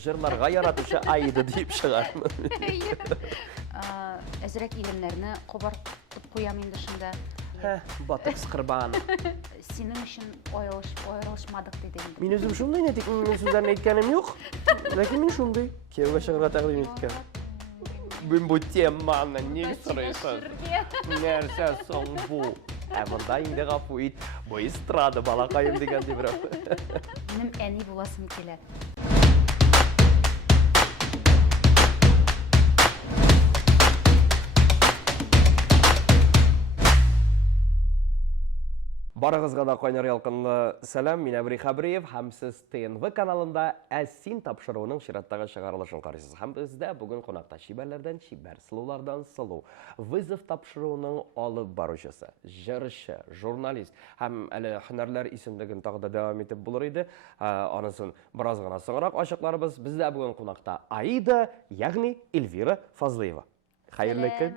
Жырларга яратучы Аида дип чыгар. Әзрәк игеннәрне кубартып куям инде шунда. Батыр Скырбан. Синең өчен аерылышмадык диде инде. Мин үзем шундый нәтик сүзләрне әйткәнем юк. Ләкин мин шундый. Кияүгә чыгарга тәкъдим иткән. Мин бу теманы ни сорыйсыз? Нәрсә соң бу? Ә монда инде гафу ит. Бу эстрада балакаем дигән ди берәү. Минем әни буласым килә. Барыгызга да кайнар ялкынлы сәлам, мин Әбри Хабриев һәм сез ТНВ каналында Әсин тапшыруының чираттагы чыгарылышын карыйсыз. Һәм бездә бүген кунакта чибәрләрдән чибәр, сылулардан сылу, вызов тапшыруының алып баручысы, җырчы, журналист һәм әле һөнәрләр исемлеген тагы да дәвам итеп булыр иде. Анысын бераз гына соңрак ачыкларбыз. Бездә бүген кунакта Аида, ягъни Эльвира Фазлыева. Хәерле көн.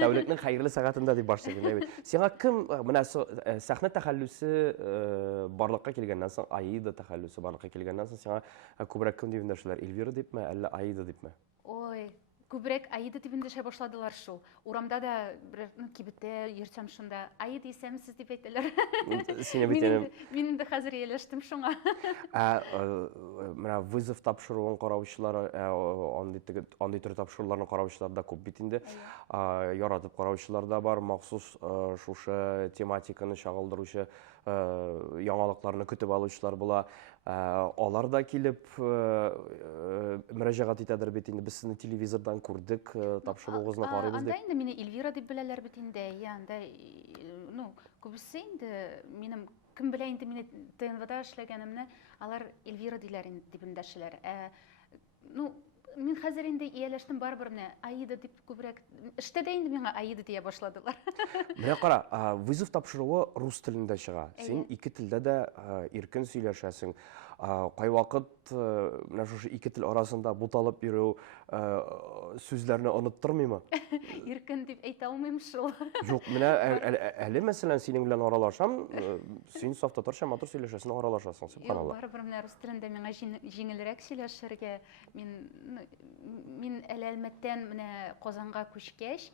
Дәүләтнең хәерле сәгатендә дип башлыйм. Сиңа кем менә сәхнә тәхәллүсе барлыкка килгәннән соң, Аида тәхәллүсе барлыкка килгәннән соң сиңа күбрәк кем дип эндәшәләр? Эльвира дипме, әллә Аида дипме? Ой, күбрәк Аида дип эндәшә башладылар шул. Урамда да бер кибеттә йөрсәм шунда Аида исәмсез дип әйтәләр. Сине бит Мин инде хәзер ияләштем шуңа. Менә вызов тапшыруын караучылар, андый төр тапшыруларны караучылар да күп бит инде. Яратып караучылар да бар, махсус шушы тематиканы чагылдыручы яңалыкларны көтеп алучылар була. Алар да килеп мөрәҗәгать итәдер бит инде. Без сезне телевизордан күрдек, тапшыруыгызны карыйбыз дип. Анда инде мине Эльвира дип беләләр бит инде. Анда, күбесе инде минем кем белә инде мине ТНВда эшләгәнемне, алар Эльвира диләр дип эндәшәләр. Мин хәзер инде ияләштем барбырны Аида дип күбрәк. Эштә дә инде миңа Аида дия башладылар. Менә кара, вызов тапшыруы рус телендә чыга. Син ике телдә дә иркен сөйләшәсең. Кай вакыт менә шушы ике тел арасында буталып йөрү сүзләрне оныттырмыймы? Иркен дип әйтә алмыйм шул. Юк, менә әле мәсәлән синең белән аралашам, син саф татарча матур сөйләшәсең, аралашасың, субханалла. Барыбер менә рус телендә миңа җиңелрәк сөйләшергә. Мин әләлмәттән менә Казанга күчкәч,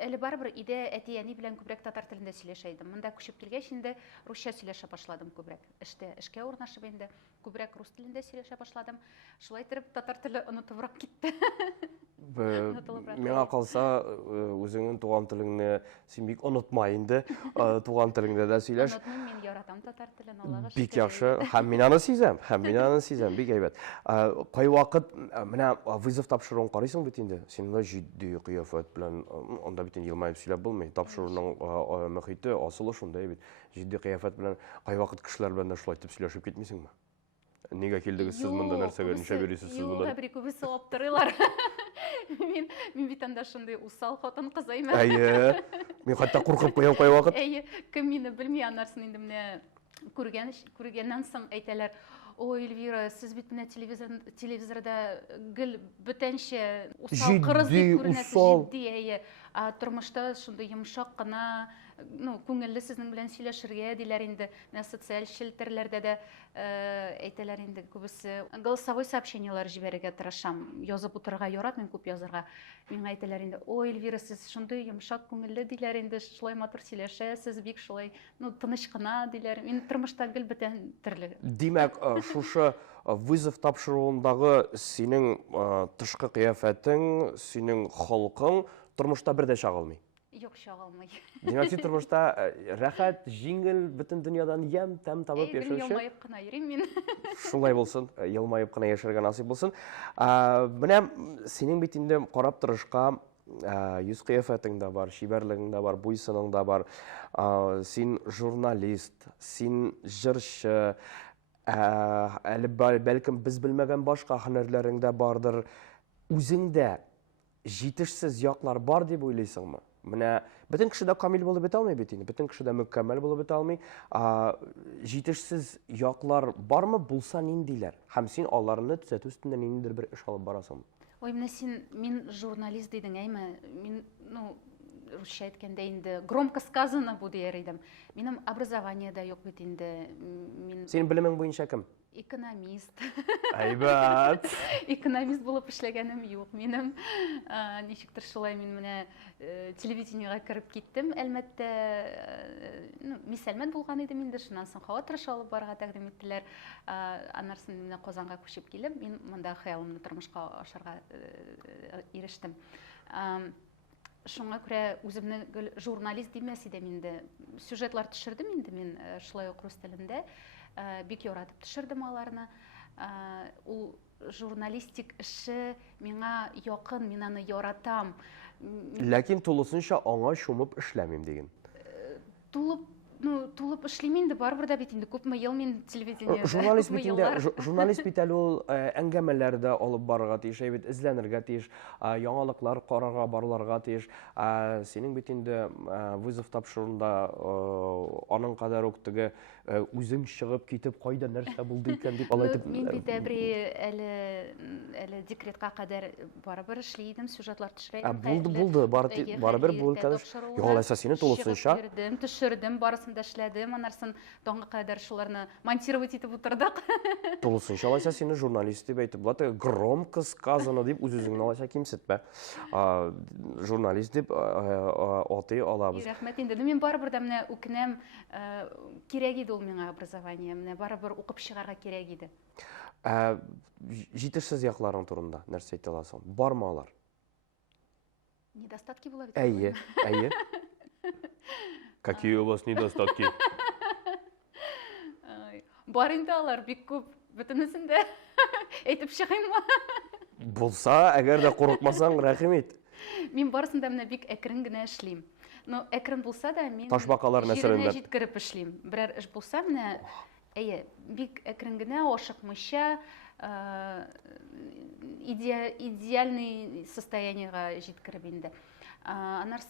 әле барыбер иде әти-әни белән күбрәк татар телендә сөйләшә идем. Монда күчеп килгәч инде русча сөйләшә башладым күбрәк. Эшкә урнашып инде күбрәк рус телендә сөйләшә башладым. Шулай итеп татар теле онытыбрак китте. Миңа калса, үзеңнең туган телеңне син бик онытма инде. Туган телеңдә дә сөйләш. Онытмыйм, мин яратам татар телен, Аллага шөкер. Бик яхшы. Һәм мин аны сизәм, бик әйбәт. Кай вакыт менә вызов тапшыруын карыйсың бит инде. Син дә җитди кыяфәт белән анда бит инде елмаеп сөйләп булмый. Тапшыруның мөхите, асылы шундай бит. Җитди кыяфәт белән кай вакыт кешеләр белән дә шулай итеп сөйләшеп китмисеңме? Нигә килдегез сез монда, нәрсәгә, нишләп йөрисез сез монда? Юк, бер күбесе аптырыйлар. Мин бит анда шундый усал хатын кызаймын. Әйе. Мин хәтта куркып куям кай вакыт. Әйе, кем мине белми, аннарсын инде менә күргәннән соң әйтәләр: "Ой, Эльвира, сез бит менә телевизорда гел бүтәнчә усал кырыс дип күренәсез, җитди, әйе. Тормышта шундый йомшак кына, күңелле сезнең белән сөйләшергә диләр инде. Менә социаль челтәрләрдә дә әйтәләр инде күбесе. Голосовой сообщениелар җибәрергә тырышам. Язып утырырга яратмыйм, күп язарга. Миңа әйтәләр инде: "Ой, Эльвира, сез шундый йомшак күңелле диләр инде, шулай матур сөйләшәсез, бик шулай, тыныч кына диләр". Мин тормышта гел бүтән төрле. Димәк, шушы вызов тапшыруындагы синең тышкы кыяфәтең, синең холкың тормышта бер дә чагылмый. Юк, чагылмый. Димәк, син тормышта рәхәт, җиңел, бөтен дөньядан ям тәм табып яшәүче. Елмаеп кына йөрим мин. Шулай булсын, елмаеп кына яшәргә насыйп булсын. Менә синең бит инде карап торышка йөз кыяфәтең дә бар, шибәрлегең дә бар, буйсының да бар. Син журналист, син җырчы, әле бәлкем без белмәгән башка һөнәрләрең дә бардыр. Үзеңдә җитешсез яклар бар дип уйлыйсыңмы? Менә бөтен кеше дә камил булып бетә алмый бит инде, бөтен кеше дә мөкәммәл булып бетә алмый. Җитешсез яклар бармы, булса ниндиләр? Һәм син аларны төзәтү өстендә ниндидер бер эш алып барасыңмы? Ой, менә мин журналист дидең, әйме? Мин, русча әйткәндә инде громко сказано бу дияр идем. Минем образование да юк бит инде. Синең белемең буенча кем? Экономист. Әйбәт. Экономист булып эшләгәнем юк. Минем ничектер шулай мин менә телевидениегә кереп киттем. Әлбәттә, мисәлмәт булган идем инде, шуннан соң һава тырышы алып барырга тәкъдим иттеләр. Аннан соң менә Казанга күчеп килеп, мин монда хыялымны тормышка ашырга ирештем. Шуңа күрә үземне журналист димәс идем инде. Сюжетлар төшердем инде мин шулай ук рус телендә. Бик яратып төшердем аларны. Ул журналистик эше миңа якын, мин аны яратам. Ләкин тулысынча аңа чумып эшләмим диген. Тулып эшлим инде, барыбер да бит инде күпме ел мин телевидениедә. Журналист бит әле ул әңгәмәләрдә алып барырга тиеш, бит эзләнергә тиеш, яңалыклар карарга, барларга тиеш. Синең бит инде вызов тапшыруында аның кадәр үк теге үзең чыгып китеп кайда нәрсә булды икән дип алай дип. Мин бит әле декретка кадәр барыбер эшли идем, сюжетлар төшерә идем. Булды, барыбер булды. Югылайса сине тулысынча төшердем, барысын да эшләдем, аннан таңга кадәр шуларны монтировать итеп утырдык. Тулысынча алайса сине журналист дип әйтеп була, громко сказано дип үз-үзеңне алайса кимсетмә. Журналист дип атый алабыз. Рәхмәт инде. Мин барыбер да менә үкенәм, кирәк иде ул миңа образование, менә барыбер укып чыгарга кирәк иде. Җитешсез якларың турында нәрсә әйтә аласың? Бармы алар? Недостатки була бит. Әйе. Какие у вас недостатки? Бар инде алар бик күп. Бөтенесен дә әйтеп чыгыйммы? Булса, әгәр дә курыкмасаң, рәхим ит. Мин барысын да менә бик әкрен генә эшлим. Әкрен булса да мин Ташбакалар мәсәлән. Җиткереп эшлим. Берәр эш булса менә, бик әкрен генә, ашыкмыйча, идеальный состояниегә җиткереп инде. Аннан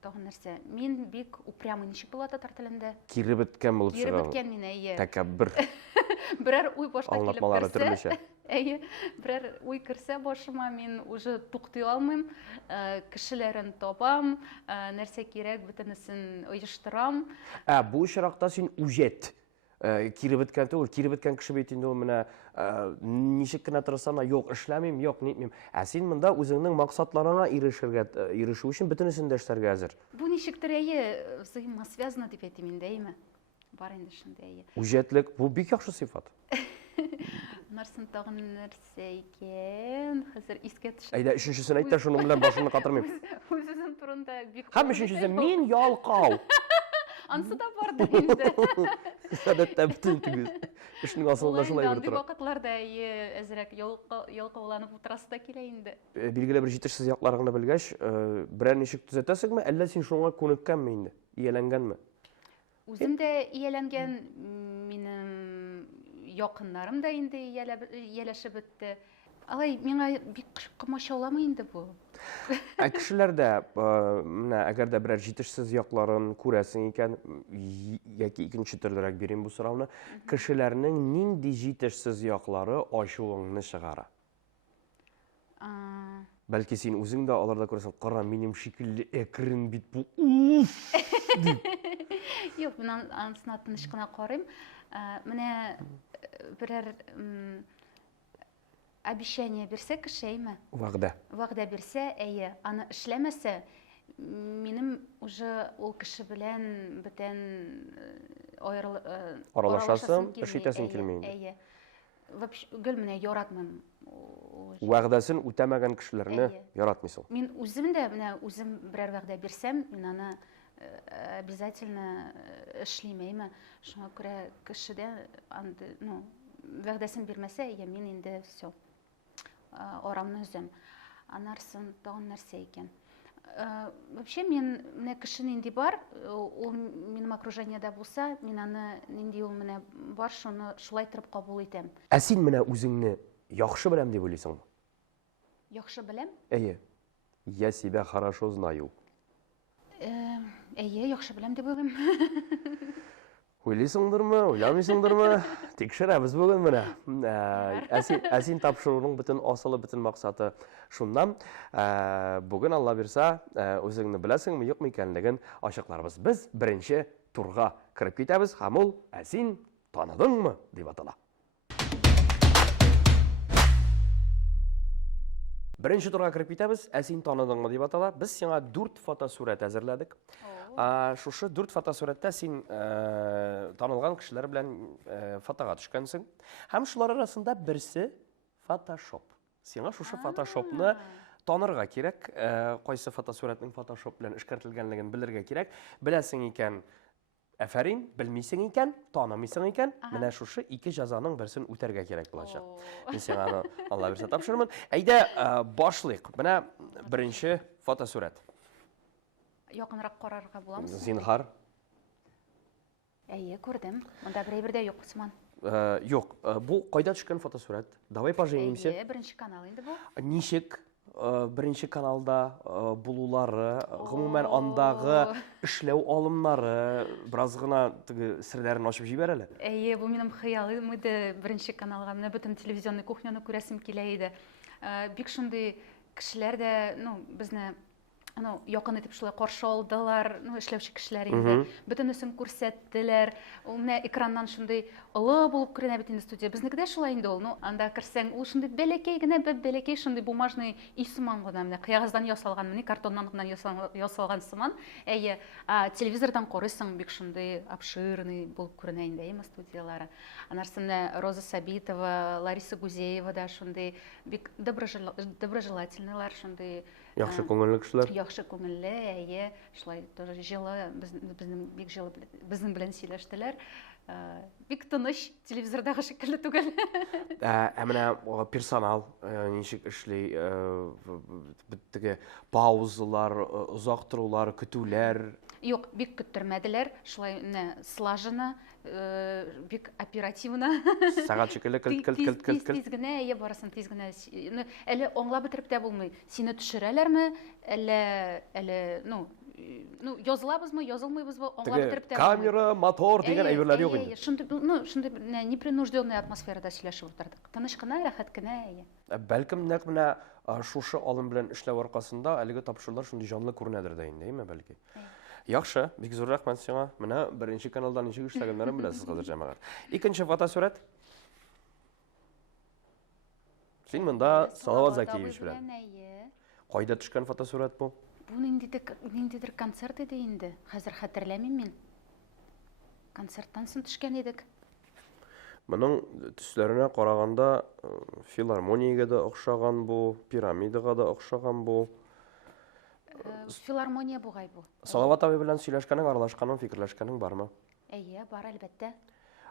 тагын нәрсә? Мин бик упрямый, ничек була татар телендә? Киребеткән булып чыга. Киребеткән мин, Тәкәббер. Берәр уй башка килеп Аңлатмалары төрлечә. Берәр уй керсә башыма, мин уже туктый алмыйм, кешеләрен табам, нәрсә кирәк, бөтенесен оештырам. Бу очракта син үҗәт. Киребеткән түгел, киребеткән кеше бит инде ул менә ничек кенә торсам, юк, эшләмим, юк, нитмим. Син монда үзеңнең максатларыңа ирешү өчен бөтенесен дә эшләргә әзер. Бу ничектер взаимосвязано дип әйтим инде, бар инде шундый. Үҗәтлек бу бик яхшы сыйфат. Нарсын тагын нәрсә икән? Хәзер искә төште. Әйдә, өченчесен әйт тә шуның белән башымны катырмыйм. Үзем турында бик. Һәм өченчесе мин ялкау. Ансы да барды инде. Сәдәттә бөтен түгел. Эшнең асылында шулай бер Андый тора. вакытларда әзрәк ялкауланып утырасы да килә инде. Билгеле бер җитешсез якларыңны белгәч, берәр ничек төзәтәсеңме, әллә син шуңа күнеккәнме инде? Ияләнгәнме? Үзем дә ияләнгән, минем якыннарым да инде ияләшеп бетте. Алай миңа бик комачауламый инде бу. Кешеләрдә, менә әгәр дә берәр җитешсез якларын күрәсең икән, яки икенче төрлерәк бирим бу сорауны, кешеләрнең нинди җитешсез яклары ачуыңны чыгара? Бәлки син үзең дә аларда күрәсең, кара, минем шикелле әкрен бит бу. Юк, мин анысына тыныч кына карыйм. Менә берәр обещание бирсә кеше, вәгъдә бирсә, аны эшләмәсә, минем уже ул кеше белән бөтен аралашасың, эш итәсең килми. Вообще, гел менә яратмыйм. Вәгъдәсен үтәмәгән кешеләрне яратмыйсың. Мин үзем дә менә үзем берәр вәгъдә бирсәм, мин аны обязательно эшлимәйме. Шуңа күрә кешедә вәгъдәсен бирмәсә, мин инде все. Арамны үзем. Анарсын тагын нәрсә икән. Вообще мин менә кеше нинди бар, ул минем окружениедә булса, мин аны нинди ул менә бар, шуны шулай торып кабул итәм. Син менә үзеңне яхшы беләм дип уйлыйсыңмы? Яхшы беләм? Я себя хорошо знаю. Яхшы беләм дип уйлыйм. Уйлыйсыңдырмы, уйламыйсыңдырмы? Тикшерәбез бүген менә. Син тапшыруның бөтен асылы, бөтен максаты шуннан. Бүген Алла бирсә, үзеңне беләсеңме, юкмы икәнлеген ачыкларбыз. Без беренче турга кирип китәбез һәм ул "Син таныдыңмы?" дип атала. Беренче турга кереп китәбез. Ә син таныдыңмы дип атала. Без сиңа 4 фотосурәт әзерләдек. Шушы 4 фотосурәттә син танылган кешеләр белән фотога төшкәнсең. Һәм шулар арасында берсе Photoshop. Сиңа шушы Photoshopны танырга кирәк. Кайсы фотосурәтнең Photoshop белән эшкәртелгәнлеген белергә кирәк. Беләсең икән, әфәрин, белмисең икән, танымыйсың икән, менә шушы 2 җәзаның берсен үтәргә кирәк булачак. Мин сиңа аны Алла бирсә тапшырырмын. Әйдә, башлыйк. Менә беренче фотосурәт. Якынрак карарга буламы? Зинһар. Әйе, күрдем. Монда берәр дә юк, Усман. Юк, бу кайда төшкән фотосурәт? Давай поженимся. Әйе, беренче канал инде бу. Ничек беренче каналда булулары, гомумән андагы эшләү алымнары, бераз гына теге серләрен ачып җибәр әле. Әйе, бу минем хыялым иде. Беренче каналга менә бөтен телевизионный кухняны күрәсем килә иде. Бик шундый кешеләр дә, безне якын итеп шулай каршы алдылар, эшләүче кешеләр инде. Бөтенесен күрсәттеләр. Ул менә экраннан шундый олы булып күренә бит инде студия. Безнеке дә шулай инде ул. Анда керсәң, ул шундый бәләкәй генә, бәләкәй шундый бумажный исман гына, менә кыягыздан ясалган, менә картоннан гына ясалган сыман. Әйе, телевизордан карыйсың, бик шундый обширный булып күренә инде студиялары. Анарсында Роза Сабитова, Лариса Гузеева да шундый бик доброжелательныйлар, шундый Яхшы күңелле кешеләр. Яхшы күңелле, әйе, шулай тоже җылы, безнең бик җылы, безнең белән сөйләштеләр. Бик тыныч, телевизордагы шикелле түгел. Менә персонал ничек эшли, теге паузалар, узак торулар, көтүләр. Юк, бик көттермәделәр. Шулай слаженно, бик оперативно. Сәгать шикелле Тиз генә, әйе, барысын тиз генә. Әле аңлап бетереп тә булмый. Сине төшерәләрме? Әле, язылабызмы, язылмыйбызмы, аңлап бетереп тә булмый. Камера, мотор дигән әйберләр юк инде. Шундый непринужденная атмосферада сөйләшеп утырдык. Тыныч кына, рәхәт кенә, әйе. Бәлкем нәкъ менә шушы алым белән эшләү аркасында әлеге тапшырулар шундый җанлы күренәдер дә инде, бәлки. Яхшы, бик зур рәхмәт сиңа. Менә беренче каналда ничек эшләгәннәрен беләсез хәзер җәмәгать. Икенче фотосурәт. Син монда Салават Закиевич белән. Кайда төшкән фотосурәт бу? Бу ниндидер концерт иде инде. Хәзер хәтерләмим мин. Концерттан соң төшкән идек. Моның төсләренә караганда филармониягә дә охшаган бу, пирамидага да охшаган бу. Филармония бугай бу. Салават абый белән сөйләшкәнең, аралашканың, фикерләшкәнең бармы? Әйе, бар әлбәттә.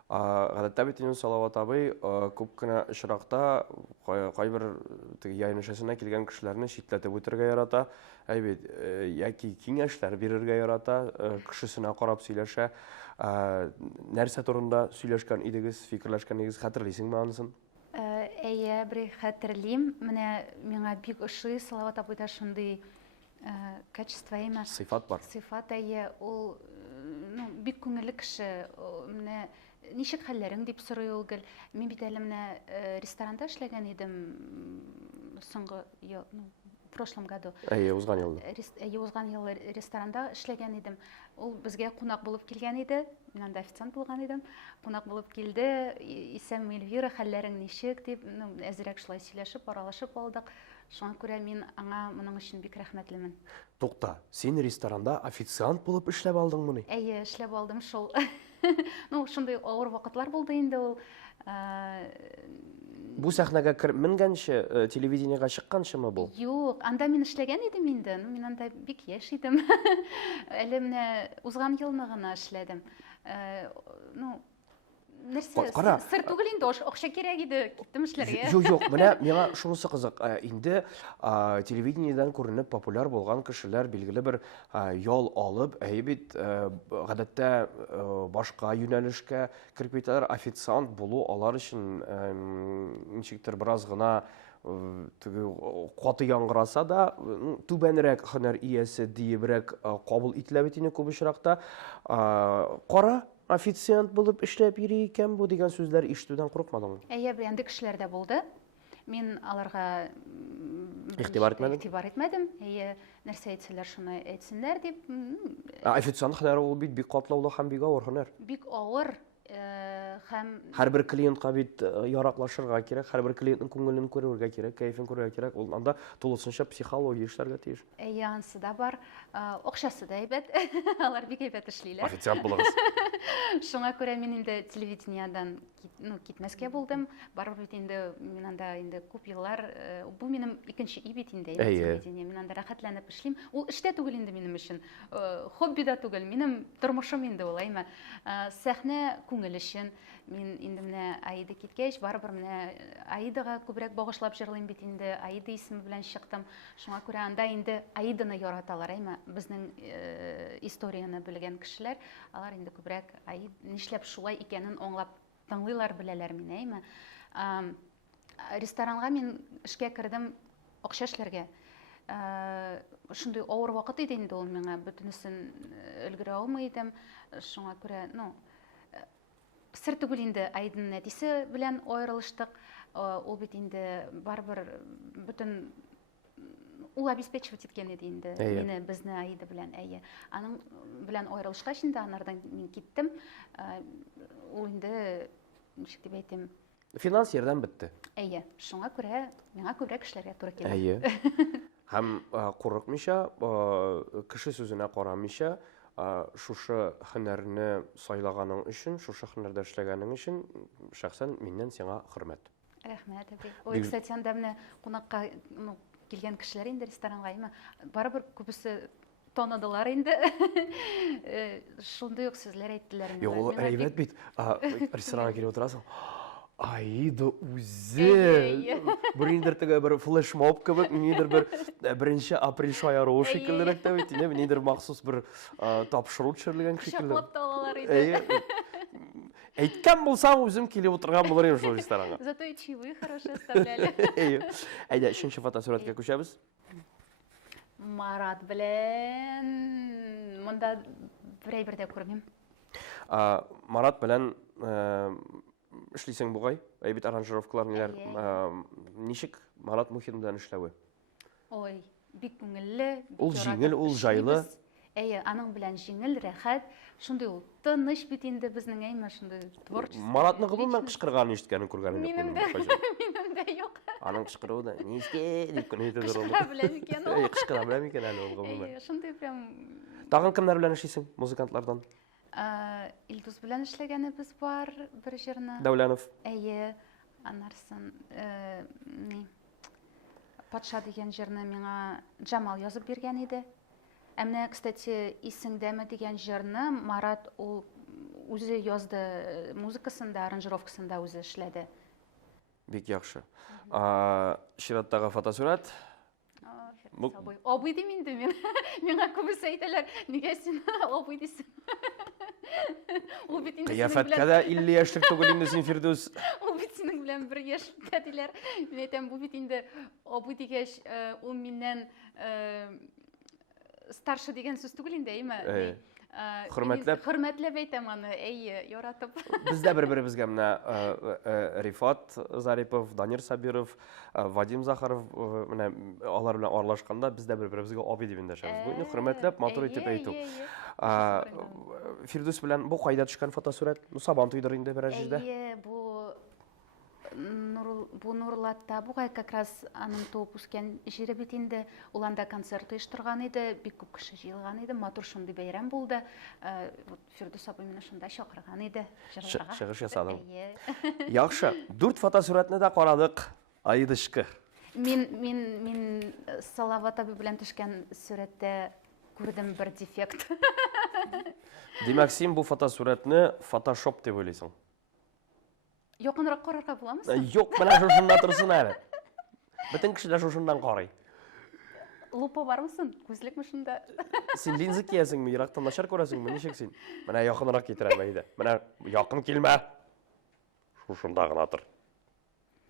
Гадәттә бит инде Салават абый күп кенә очракта кайбер яйын эшесенә килгән кешеләрне читләтеп үтәргә ярата, әйбит, яки киңәшләр бирергә ярата, кешесенә карап сөйләшә. Нәрсә турында сөйләшкән идегез, фикерләшкән идегез, хәтерлисеңме анысын? Әйе, бер хәтерлим. Менә миңа бик ошый Салават абыйда шундый качество имя. Сыйфат бар. Сыйфат, әйе, ул бик күңелле кеше. Менә ничек хәлләрең дип сорый ул гел. Мин бит әле менә ресторанда эшләгән идем соңгы ел, в прошлом году. Әйе, узган елда. Әйе, узган ел ресторанда эшләгән идем. Ул безгә кунак булып килгән иде. Мин анда официант булган идем. Кунак булып килде. Исәм Эльвира, хәлләрең ничек дип, әзрәк шулай сөйләшеп, аралашып алдык. Шуңа күрә мин аңа моның өчен бик рәхмәтлемен. Тукта, син ресторанда официант булып эшләп алдыңмы ни? Әйе, эшләп алдым шул. Шундый авыр вакытлар булды инде ул. Бу сәхнәгә менгәнче телевидениегә чыкканчымы бу? Юк, анда мин эшләгән идем инде. Мин анда бик яшь идем. Әле менә узган елны гына эшләдем. Нәрсә? Сыр түгел инде, акча кирәк иде, киттем эшләргә. Юк, менә миңа шунысы кызык. Инде телевидениедән күренеп популяр булган кешеләр билгеле бер ял алып, әйбит, гадәттә башка юнәлешкә кирип китәләр, официант булу алар өчен ничектер бераз гына каты яңгыраса да, түбәнрәк һөнәр иясе диебрәк кабул ителә бит инде күп очракта. Кара официант булып эшләп йөри икән бу дигән сүзләр ишетүдән курыкмадыңмы? Әйе, андый кешеләр дә булды. Мин аларга игътибар итмәдем. Әйе, нәрсә әйтсәләр, шуны әйтсеннәр дип. Официант һөнәре ул бит бик катлаулы һәм бик авыр һөнәр. Бик авыр һәм Һәрбер клиентка бит яраклашырга кирәк, һәрбер клиентның күңелен күрергә кирәк, кайфын күрергә кирәк. Ул анда тулысынча психология эшләргә тиеш. ансы да бар, акчасы да әйбәт, алар бик әйбәт эшлиләр. Официант булыгыз. Шуңа күрә мин инде телевидениедан китмәскә булдым. Барыбер бит инде мин анда инде күп еллар, бу минем икенче үй бит инде телевидение. Мин анда рәхәтләнеп эшлим. Ул эштә түгел инде минем өчен. Хобби да түгел, минем тормышым инде ул, әйме. Сәхнә күңел өчен. Мин инде менә Аида киткәч, барыбер менә Аидага күбрәк багышлап җырлыйм бит инде. Аида исеме белән чыктым. Шуңа күрә анда инде Аиданы яраталар, әйме. Безнең историяны белгән кешеләр, алар инде күбрәк Аид нишләп шулай икәнен аңлап тыңлыйлар, беләләр мине, әйме. Ресторанга мин эшкә кердем акча эшләргә. Шундый авыр вакыт иде инде ул миңа, бөтенесен өлгерә алмый идем. Шуңа күрә, сер түгел инде Аиданың әтисе белән аерылыштык. Ул бит инде барыбер бөтен ул обеспечивать иткән иде инде мине, безне Аида белән, Аның белән аерылышкач инде анардан мин киттем. Ул инде ничек дип әйтим? Финанс ярдәм бетте. Шуңа күрә миңа күбрәк эшләргә туры килде. Һәм курыкмыйча, кеше сүзенә карамыйча, шушы һөнәрне сайлаганың өчен, шушы һөнәрдә эшләгәнең өчен шәхсән миннән сиңа хөрмәт. Рәхмәт, әби. Ой, кстати, анда менә кунакка килгән кешеләр инде ресторанга, барыбер күбесе таныдылар инде. Шундый ук сүзләр әйттеләр миңа. Юк, ул әйбәт бит. Ресторанга килеп утырасың. Аида үзе. Бер бер флешмоб кебек, нидер бер 1 апрель шаяру шикеллерәк тә бит, нидер махсус бер тапшыру төшерелгән шикелле. Шаплап та алалар иде. Әйткән булсаң, үзем килеп утырган булыр идем шул ресторанга. Зато и чаевые хорошо оставляли. Әйдә, 3нче фотосурәткә күчәбез. Марат белән монда берәйбер дә күрмим. Марат белән эшлисең бугай, бит аранжировкалар ниләр, ничек Марат Мухин белән эшләве? Ой, бик күңелле. Ул җиңел, ул җайлы. Аның белән җиңел, рәхәт. Шундый ул тыныч бит инде безнең шундый творчество. Маратны гомумән кычкырган ишеткәнен күргәнем юк. Минем дә юк. Аның кычкыруы да ничке дип кенә әйтә торды. Кычкыра беләм икән ул. Кычкыра беләм икән әле ул гомумән. Шундый прям. Тагын кемнәр белән эшлисең музыкантлардан? Илдус белән эшләгәнебез бар, бер җырны. Дәүләнов. Анарсын, Патша дигән җырны миңа Джамал язып биргән иде. Менә, кстати, исеңдәме дигән җырны Марат ул үзе язды, музыкасында, аранжировкасында үзе эшләде. Бик яхшы. Чираттагы фотосурәт. Абый дим инде мин. Миңа күбесе әйтәләр, нигә син абый дисең? Ул бит инде Кыяфәткә дә 50 яшьлек түгел инде син, Фирдус. Ул бит синең белән бер яшькә диләр. Мин әйтәм, бу бит инде абый дигәч, ул миннән старше дигән сүз түгел инде, әйме? Хөрмәтләп әйтәм аны, яратып. Бездә бер-беребезгә менә Рифат Зарипов, Данир Сабиров, Вадим Захаров менә алар белән аралашканда бездә бер-беребезгә абый дип эндәшәбез. Бу хөрмәтләп, матур итеп әйтү. Фирдус белән бу кайда төшкән фотосурәт? Сабан туйдыр инде берәр җирдә. Бу Нурлатта, бугай как раз аның туып үскән җире бит инде. Ул анда концерт оештырган иде, бик күп кеше җыелган иде, матур шундый бәйрәм булды. Фирдус абый мине шунда чакырган иде. Чыгыш ясадым. Яхшы, 4 фотосурәтне дә карадык. Аидышкы. Мин Салават абый белән төшкән сурәттә күрдем бер дефект. Димәк, син бу фотосурәтне Photoshop дип уйлыйсың? Якынрак карарга буламы? Юк, менә шушында торсын әле. Бөтен кешеләр шушыннан карый. Лупа бармы соң? Күзлекме шунда? Син линза киясеңме, ерактан начар күрәсеңме, ничек син? Менә якынрак китерәм әйдә. Менә якын килмә. Шушында гына тор.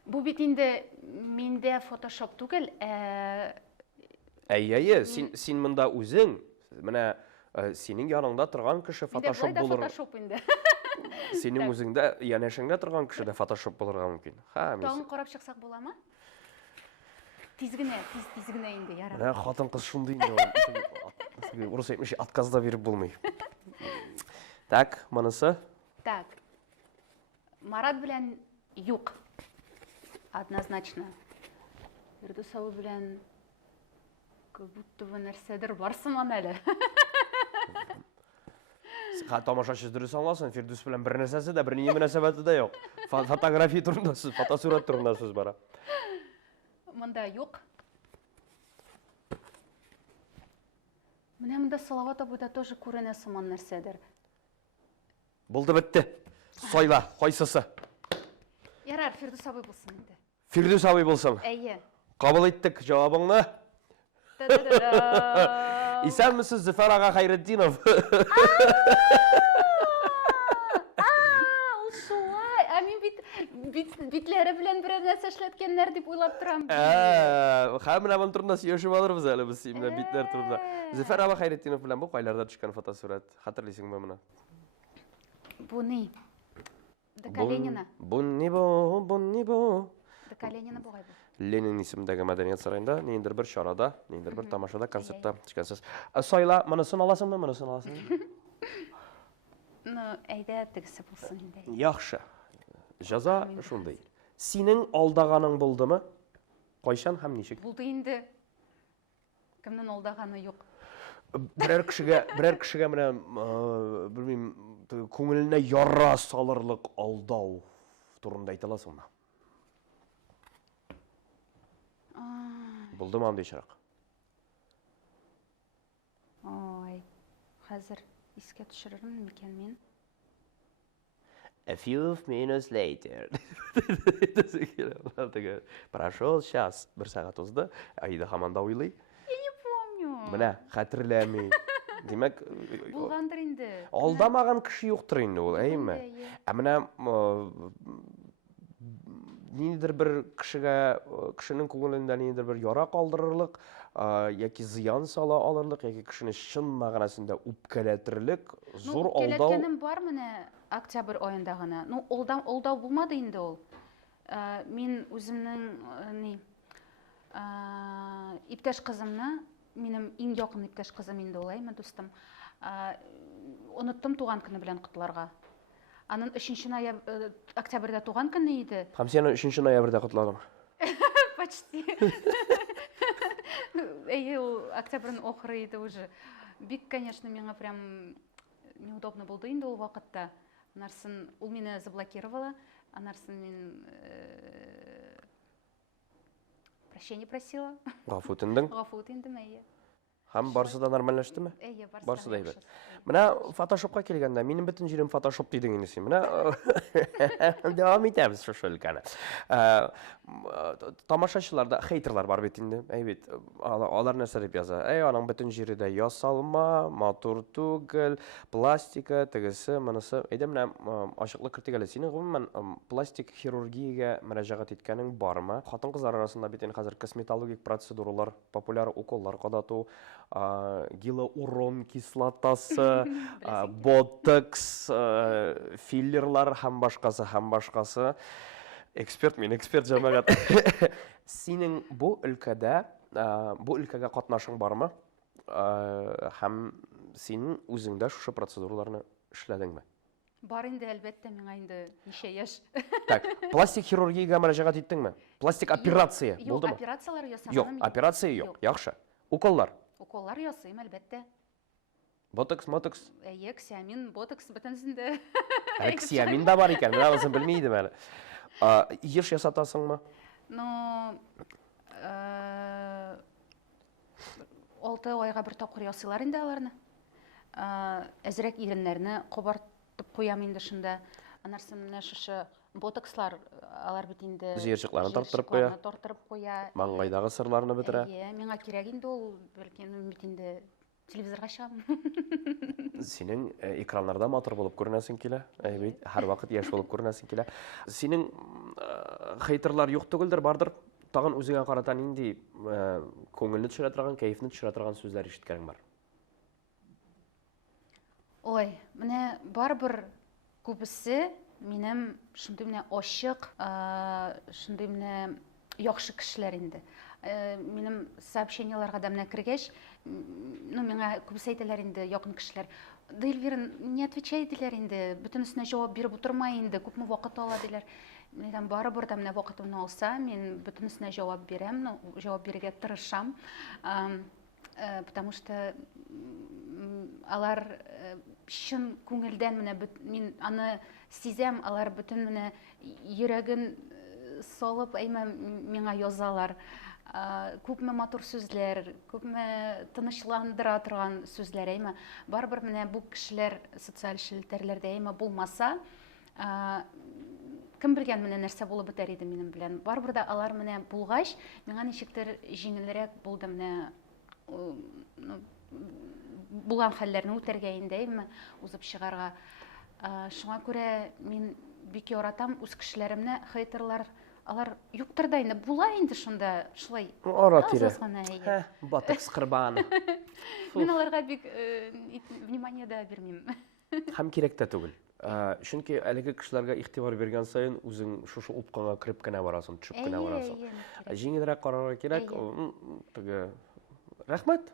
Бу бит инде миндә Photoshop түгел, син монда үзең, менә синең яныңда торган кеше Photoshop булыр. Photoshop инде. Синең үзеңдә, янәшеңдә торган кеше дә Photoshop булырга мөмкин. Тагын карап чыксак буламы? Тиз генә инде, ярар. Менә хатын-кыз шундый инде. Урыс әйтмичә, отказ да биреп булмый. Так, монысы? Так. Марат белән юк. Однозначно. Фирдус абый белән будто бы нәрсәдер бар сыман әле. Тамашачы дөрес аңласын, Фирдус белән бер нәрсәсе дә, бернинди мөнәсәбәте дә юк. Фотография турында сүз, фотосурат турында сүз бара. Монда юк. Менә монда Салават абыйда тоже күренә сыман нәрсәдер. Булды бетте. Сайла, кайсысы? Ярар, Фирдус абый булсын инде. Фирдус абый булсын. Әйе. Кабул иттек җавабыңны. Та-да-да-да. Исәнмесез, Зөфәр ага Хайретдинов? Ул шулай. Мин битләре белән берәр нәрсә эшләткәннәр дип уйлап торам. Һәм менә моның турында сөйләшеп алырбыз әле без синең битләр турында. Зөфәр ага Хайретдинов белән бу кайларда төшкән фотосурат. Хәтерлисеңме моны? Бу ни? До Калинина. Бу ни бу? До Калинина бугай бу. Ленин исемендәге мәдәният сараенда, ниндидер бер чарада, ниндидер бер тамашада, концертта төшкәнсез. Сайла, монысын аласыңмы, монысын аласыңмы? Ну, әйдә тегесе булсын инде. Яхшы. Жаза шундый. Синең алдаганың булдымы? Кайчан һәм ничек? Булды инде. Кемнең алдаганы юк. Берәр кешегә менә, белмим, күңеленә яра салырлык алдау турында әйтә аласыңмы? Булдымы андый очрак? Ой, хәзер искә төшерермен микән мин? A few minutes later. Прошел час. Бер сәгать узды. Айда һаман да уйлый. Я не помню. Менә хәтерләми. Димәк, Булгандыр инде. алдамаган кеше юктыр инде ул, әйме? Ә менә ниндидер бер кешенең күңелендә ниндидер бер яра калдырырлык, яки зыян сала алырлык, яки кешене чын мәгънәсендә үпкәләтерлек зур алдау. Кәләткәнем бар менә октябрь аенда гына. Ну, алдау булмады инде ул. Мин үземнең иптәш кызымны, минем иң якын иптәш кызым инде ул, әйме дустым. Оныттым туган көне белән котларга. Аның 3 октябрьдә туган көне иде. Һәм син 3 ноябрьдә котладың. Почти. Әйе, ул октябрьнең ахыры иде уже. Бик, конечно, миңа прям неудобно булды инде ул вакытта. Нарсын, ул мине заблокировала, нарсын мин прощение просила. Гафу үтендең. Гафу үтендем, әйе. Һәм барысы да нормальләштеме? Әйе, Барысы да әйбәт. Менә Photoshopка килгәндә, минем бөтен җирем Photoshop дидең инде син. Менә дәвам итәбез шушы өлкәне. Тамашачыларда хейтерлар бар бит инде. Әйбәт, алар нәрсә дип яза? Аның бөтен җире дә ясалма, матур түгел, пластика, тегесе, монысы. Әйдә менә ачыклык кертик әле. Синең гомумән пластик хирургиягә мөрәҗәгать иткәнең бармы? Хатын-кызлар арасында бит инде хәзер косметологик процедуралар, популяр уколлар кадату, гиалурон кислотасы, ботокс, филлерлар һәм башкасы. Эксперт җәмәгать. Синең бу өлкәгә катнашың бармы? Һәм син үзеңдә шушы процедураларны эшләдеңме? Бар инде, әлбәттә, миңа инде ничә яшь. Так, пластик хирургиягә мөрәҗәгать иттеңме? Пластик операция булдымы? Юк, операциялар ясаган. Юк, операция юк. Яхшы. Уколлар. Уколлар ясыйм, әлбәттә. Ботокс. Әйе, ксиамин, ботокс бөтенсен дә. Ксиамин да бар икән, менә үзем белми идем әле. Еш ясатасыңмы? Ну, 6 айга бер тапкыр ясыйлар инде аларны. Әзрәк иреннәрне кабартып куям инде шунда. Анарсын менә шушы ботокслар, алар бит инде Җыерчыкларны тартырып куя. Маңгайдагы сырларны бетерә. Әйе, миңа кирәк инде ул, бәлки бит инде телевизорга чыгам. Синең экраннарда матур булып күренәсең килә. Әйбәт, һәр вакыт яшь булып күренәсең килә. Синең хейтерлар юк түгелдер, бардыр. Тагын үзеңә карата нинди күңелне төшерә торган, кайфны төшерә торган сүзләр ишеткәнең бар? Ой, менә барбыр күбесе минем шундый менә ачык, шундый менә яхшы кешеләр инде. Минем сообщенияларга да менә кергәч, ну миңа күбесе әйтәләр инде якын кешеләр. Эльвира, не отвечай диләр инде, бөтенесенә җавап биреп утырмай инде, күпме вакыт ала диләр. Мен әйтәм, барыбер да менә вакытымны алса, мин бөтенесенә җавап бирәм, ну җавап бирергә тырышам. Потому что алар чын күңелдән менә мин аны сизәм, алар бөтен менә йөрәген салып әймә миңа язалар. Күпме матур сүзләр, күпме тынычландыра торган сүзләр әймә. Барыбер менә бу кешеләр социаль челтәрләрдә әймә булмаса, кем белгән менә нәрсә булып бетәр иде минем белән. Барыбер да алар менә булгач, миңа ничектер җиңелрәк булды менә булган хәлләрне үтәргә инде әймә, узып чыгарга. Шуңа күрә мин бик яратам үз кешеләремне, хейтерлар алар юктыр да инде, була инде шунда, шулай. Ара-тирә. Батык скырбаны. Мин аларга бик внимание да бирмим. Һәм кирәк тә түгел. Чөнки әлеге кешеләргә игътибар биргән саен үзең шушы упканга кирип кенә барасың, төшеп кенә барасың. Җиңелрәк карарга кирәк. Рәхмәт.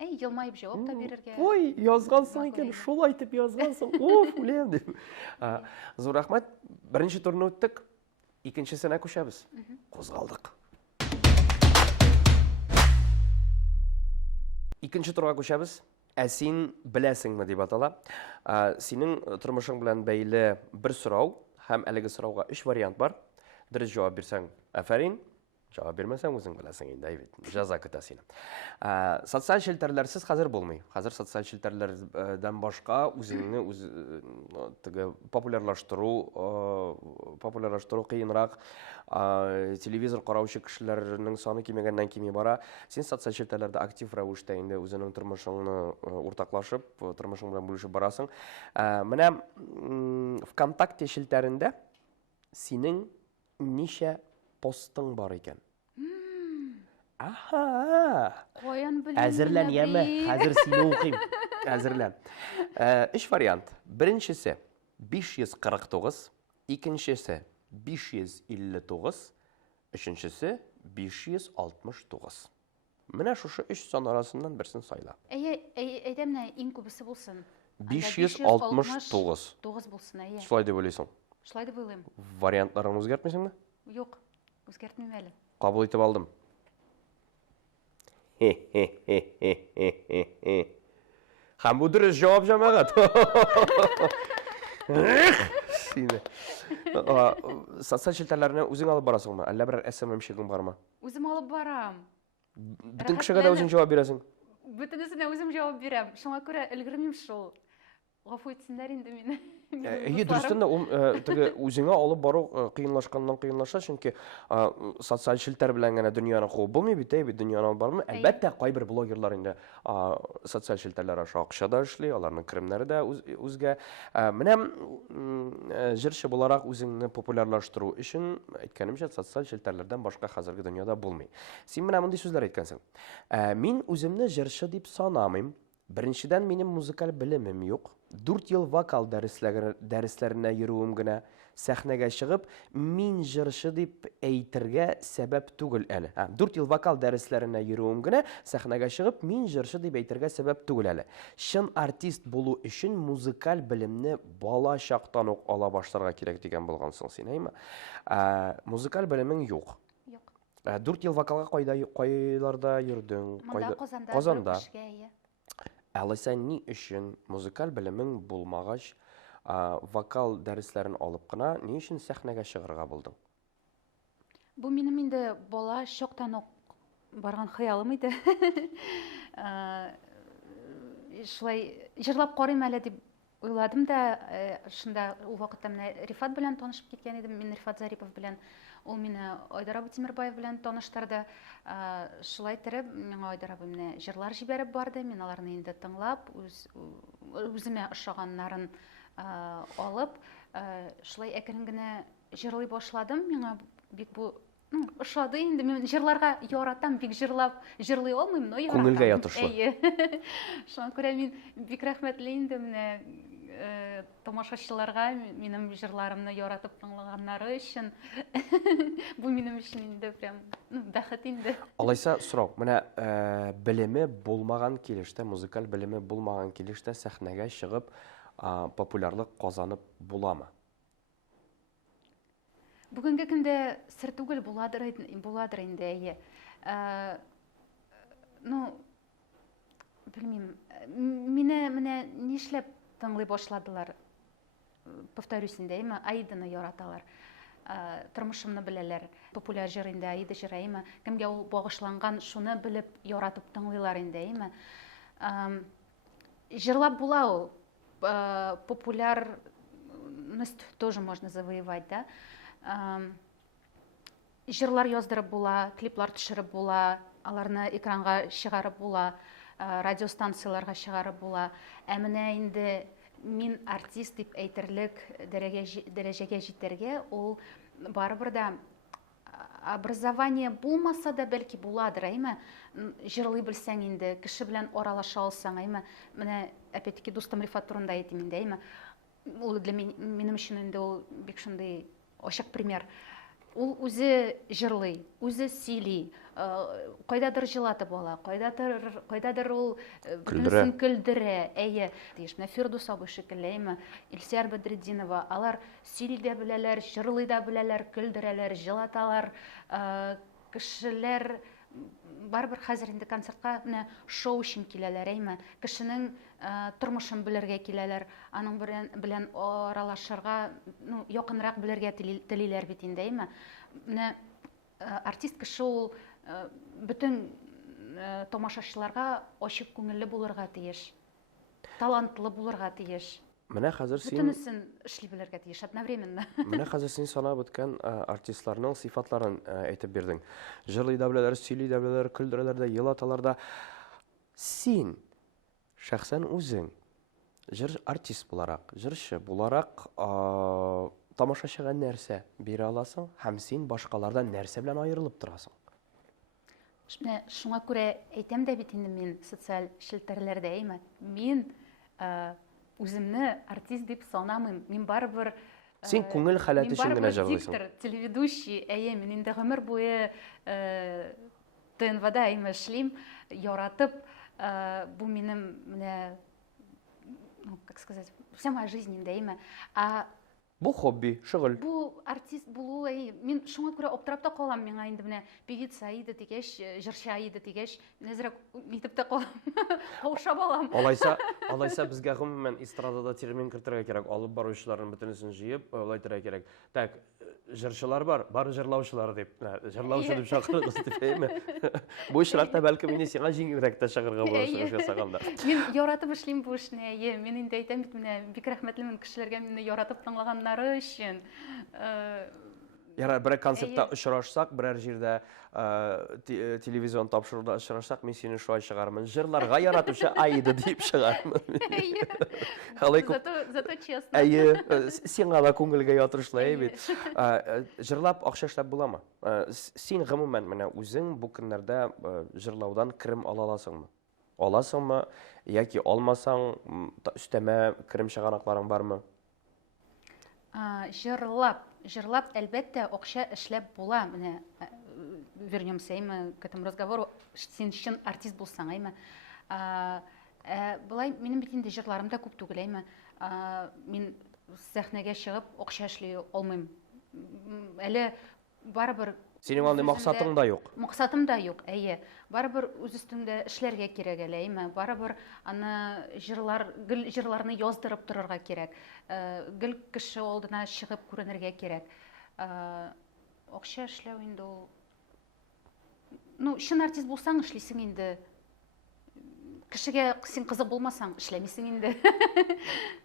Елмайып җавап та бирергә. Ой, язгансың икән, шулай итеп язгансың. Уф, үләм дип. Зур рәхмәт. Беренче турны үттек. Икенчесенә күчәбез. Кузгалдык. Икенче турга күчәбез. Син беләсеңме дип атала. Синең тормышың белән бәйле бер сорау һәм әлеге сорауга 3 вариант бар. Дөрес җавап бирсәң, афәрин. Җавап бирмәсәң, үзең беләсең инде, Давид. Җәза көтә сине. Социаль челтәрләрсез хәзер булмый. Хәзер социаль челтәрләрдән башка үзеңне популярлаштыру кыенрак. Телевизор караучы кешеләрнең саны кимегәннән кими бара. Син социаль челтәрләрдә актив рәвештә инде үзеңнең тормышыңны уртаклашып, тормышың белән бүлешеп барасың. Менә ВКонтакте челтәрендә синең ничә постың бар икән? Каян беләм? Әзерлән, яме, хәзер сине укыйм. Әзерлән. 3 вариант. Беренчесе 549, икенчесе 559, өченчесе 569. Менә шушы 3 сан арасыннан берсен сайла. Әйдә менә иң күбесе булсын. 569. 9 булсын, әйе. Шулай дип уйлыйсың. Шулай дип уйлыйм. Вариантларыңны үзгәртмисеңме? Юк, үзгәртмим әле. Кабул итеп алдым. Һәм бу дөрес җавап, җәмәгать. Социаль челтәрләрне үзең алып барасыңмы? Әллә берәр SMM-чигең бармы? Үзем алып барам. Бүтән кешегә дә үзең җавап бирәсең. Бөтенесенә үзем җавап бирәм. Шуңа күрә өлгермим шул. Гафу итсеннәр инде мине. Дөрестән дә үзеңә алып бару кыенлашканнан-кыенлаша, чөнки социаль челтәр белән генә дөньяны куып булмый бит, дөньяны алып бармый. Әлбәттә, кайбер блогерлар инде социаль челтәрләр аша акча да эшли, аларның керемнәре дә үзгә. Менә җырчы буларак үзеңне популярлаштыру өчен, әйткәнемчә, социаль челтәрләрдән башка хәзерге дөньяда булмый. Син менә мондый сүзләр әйткәнсең. Мин үземне җырчы дип санамыйм. Беренчедән, минем музыкаль белемем юк. 4 ел вокал дәресләренә йөрүем генә, сәхнәгә чыгып, мин җырчы дип әйтергә сәбәп түгел әле. 4 ел вокал дәресләренә йөрүем генә, сәхнәгә чыгып, мин җырчы дип әйтергә сәбәп түгел әле. Чын артист булу өчен музыкаль белемне бала чактан ук ала башларга кирәк дигән булгансың син, әйме? Музыкаль белемең юк. Юк. 4 ел вокалга кайларда йөрдең? Казанда. Алайса ни өчен музыкаль белемең булмагач, вокал дәресләрен алып кына, ни өчен сәхнәгә чыгарга булдың? Бу минем инде бала чактан ук барган хыялым иде. Шулай җырлап карыйм әле дип уйладым да, шунда ул вакытта менә Рифат белән танышып киткән идем. Мин Рифат Зарипов белән, ул мине Айдар Абу Тимербаев белән таныштырды. Шулай итеп, миңа Айдар абый менә җырлар җибәреп барды. Мин аларны инде тыңлап, үземә ошаганнарын алып, шулай әкрен генә җырлый башладым. Миңа бик бу ошады инде. Мин җырларга яратам, бик җырлый алмыйм, но яратам. Күңелгә ятышлы. Шуңа күрә мин бик рәхмәтле инде менә тамашачыларга минем җырларымны яратып тыңлаганнары өчен бу минем өчен инде прям бәхет инде. Алайса сорау, менә белеме булмаган килештә, музыкаль белеме булмаган килештә сәхнәгә чыгып популярлык казанып буламы? Бүгенге көндә сер түгел буладыр инде әйе. Ну, белмим, менә нишләп тыңлый башладылар? Повторюсь инде, Аиданы яраталар. Тормышымны беләләр. Популяр җыр инде Аида җырайма. Кемгә ул багышланган, шуны белеп яратып тыңлыйлар инде, Җырлап була ул. Популярность тоже можно завоевать, да? Җырлар яздырып була, клиплар төшереп була, аларны экранга чыгарып була, радиостанцияларга чыгарып була. Менә инде мин артист дип әйтерлек дәрәҗәгә җитәргә, ул барыбер да образование булмаса да бәлки буладыр, җырлый белсәң инде, кеше белән аралаша алсаң, менә опять-таки дустым Рифат турында әйтим инде, ул для минем өчен инде ул бик шундый ачык пример. Ул үзе җырлый, үзе сөйли, кайдадыр җылатып ала, кайдадыр ул бөтенесен көлдерә, әйе. Менә Фирдус абый шикелле, Илсәр Бәдретдинова, алар сөйли дә беләләр, җырлый да беләләр, көлдерәләр, җылаталар, кешеләр барыбер хәзер инде концертка менә шоу өчен киләләр, кешенең тормышын белергә киләләр, аның белән аралашырга, якынрак белергә телиләр бит инде, менә артист кеше ул бөтен тамашачыларга ачык күңелле булырга тиеш, талантлы булырга тиеш. Менә хәзер син бөтенесен эшли белергә тиеш, одновременно. Менә хәзер син санап үткән артистларның сыйфатларын әйтеп бирдең. Җырлый да беләләр, сөйли дә беләләр, көлдерәләр дә, елаталар да. Син шәхсән үзең артист буларак, җырчы буларак тамашачыга нәрсә бирә аласың һәм син башкалардан нәрсә белән аерылып торасың? Шуңа күрә әйтәм дә бит инде мин социаль челтәрләрдә, мин үземне артист дип санамыйм. Мин барыбер син күңел халәте өчен генә җырлыйсың. Диктор, телеведущий, мин инде гомер буе ТНВда эшлим, яратып, бу минем менә, как сказать, вся моя жизнь инде, Бу хобби, шөгыль. Бу артист булу, мин шуңа күрә аптырап та калам, миңа инде менә певица Аида дигәч, җырчы Аида дигәч, нәзрәк нитеп тә калам, каушап алам. Алайса безгә гомумән эстрадада термин кертергә кирәк, алып баручыларның бөтенесен җыеп, алай торырга кирәк. Так, җырчылар бар, бары җырлаучылар дип, җырлаучы дип чакырыгыз дип, бу очракта бәлки мине сиңа җиңелрәк тә чыгарга булыр ясаганда. Мин яратып эшлим бу эшне, мин инде әйтәм бит менә бик рәхмәтлемен кешеләргә мине яратып тыңлаганнары өчен. Яра, бер концертта очрашсак, берәр җирдә телевизион тапшыруда очрашсак, мин сине шулай чыгармын. Җырларга яратучы Аида дип чыгармын. Зато честно. Сиңа да күңелгә ятышлы бит. Җырлап акча эшләп буламы? Син гомумән менә үзең бу көннәрдә җырлаудан керем ала аласыңмы? Аласыңмы яки алмасаң, өстәмә керем чыганакларың бармы? Җырлап әлбәттә акча эшләп була. Менә вернемся к этому разговору. Син өчен артист булсаң, булай минем бит инде җырларым да күп түгел, мин сәхнәгә чыгып акча эшли алмыйм. Әле барыбер синең андый максатың да юк. Максатым да юк, барыбер үз өстеңдә эшләргә кирәк әле, барыбер аны җырларны яздырып торырга кирәк. Гел кеше алдына чыгып күренергә кирәк. Акча эшләү инде ул. Чын артист булсаң эшлисең инде. Кешегә син кызык булмасаң эшләмисең инде.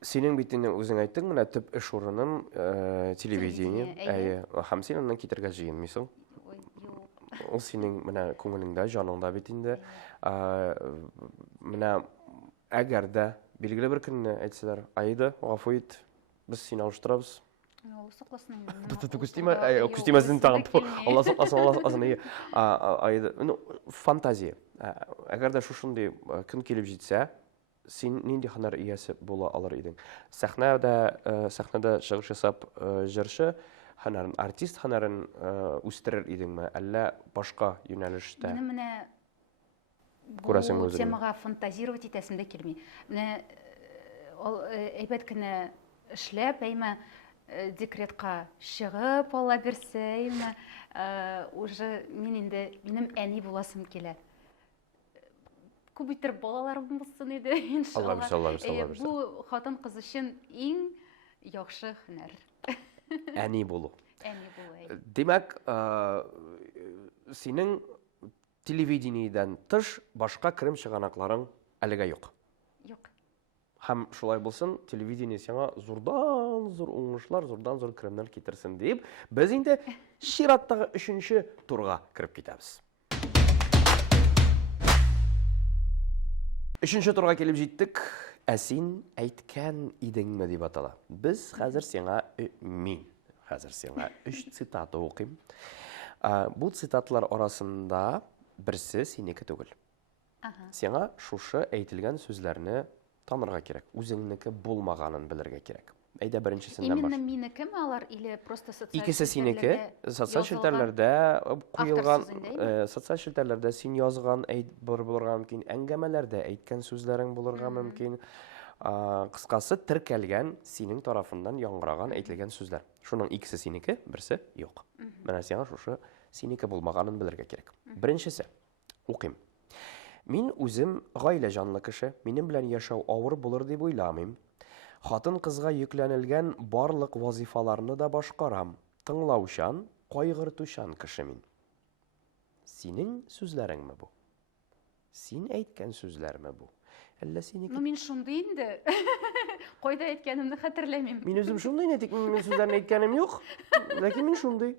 Синең бит инде үзең әйттең, менә төп эш урының телевидение, һәм син аннан китәргә җыенмыйсың. Ул синең менә күңелеңдә, җаныңда бит инде. Менә әгәр дә билгеле бер көнне әйтсәләр, Аида, гафу ит, без сине алыштырабыз. Күстимәсен тагын. Алла сакласын. Аида, фантазия. Әгәр дә шушындый көн килеп җитсә, син нинди һөнәр иясе була алыр идең? Сәхнәдә чыгыш ясап җырчы һөнәрен, артист һөнәрен үстерер идеңме, әллә башка юнәлештә? Минем менә Күрәсең бу үзеңне. темага фантазировать итәсем дә килми. Менә әйбәт кенә эшләп, әйме декретка чыгып ала бирсәйме, уже минем әни буласым килә. Күп итеп балаларым булсын иде, иншалла. Алла бирсә. Бу хатын кыз өчен иң яхшы һөнәр. Әни булу. Әни булу. Димәк, синең телевидениедән тыш башка керем чыганакларың әлегә юк. Юк. Һәм шулай булсын, телевидение сиңа зурдан-зур уңышлар, зурдан-зур керемнәр китерсен дип, без инде чираттагы 3нче турга кирип китәбез. 3нче турга килеп җиттек. Ә син әйткән идеңме дип атала. Без хәзер сиңа мин хәзер сиңа 3 цитата укыйм. Бу цитатлар арасында берсе синеке түгел. Сиңа шушы әйтелгән сүзләрне танырга кирәк. Үзеңнеке булмаганын белергә кирәк. Әйдә беренчесеннән баш. Именно минекеме алар или просто социаль Икесе синеке, социаль челтәрләрдә куелган, социаль челтәрләрдә син язган булырга мөмкин, әңгәмәләрдә әйткән сүзләрең булырга мөмкин. Кыскасы теркәлгән синең тарафыннан яңгыраган әйтелгән сүзләр. Шуның икесе синеке, берсе юк. Менә сиңа шушы синеке булмаганын белергә кирәк. Беренчесе, укыйм. Мин үзем гаилә җанлы кеше, минем белән яшәү авыр булыр дип уйламыйм. Хатын кызга йөкләнелгән барлык вазифаларны да башкарам. Тыңлаучан, кайгыртучан кеше мин. Синең сүзләреңме бу? Син әйткән сүзләрме бу? Әллә синеке? Ну мин шундый инде. Кайда әйткәнемне хәтерләмим. Мин үзем шундый инде, тик мин сүзләрне әйткәнем юк. Ләкин мин шундый.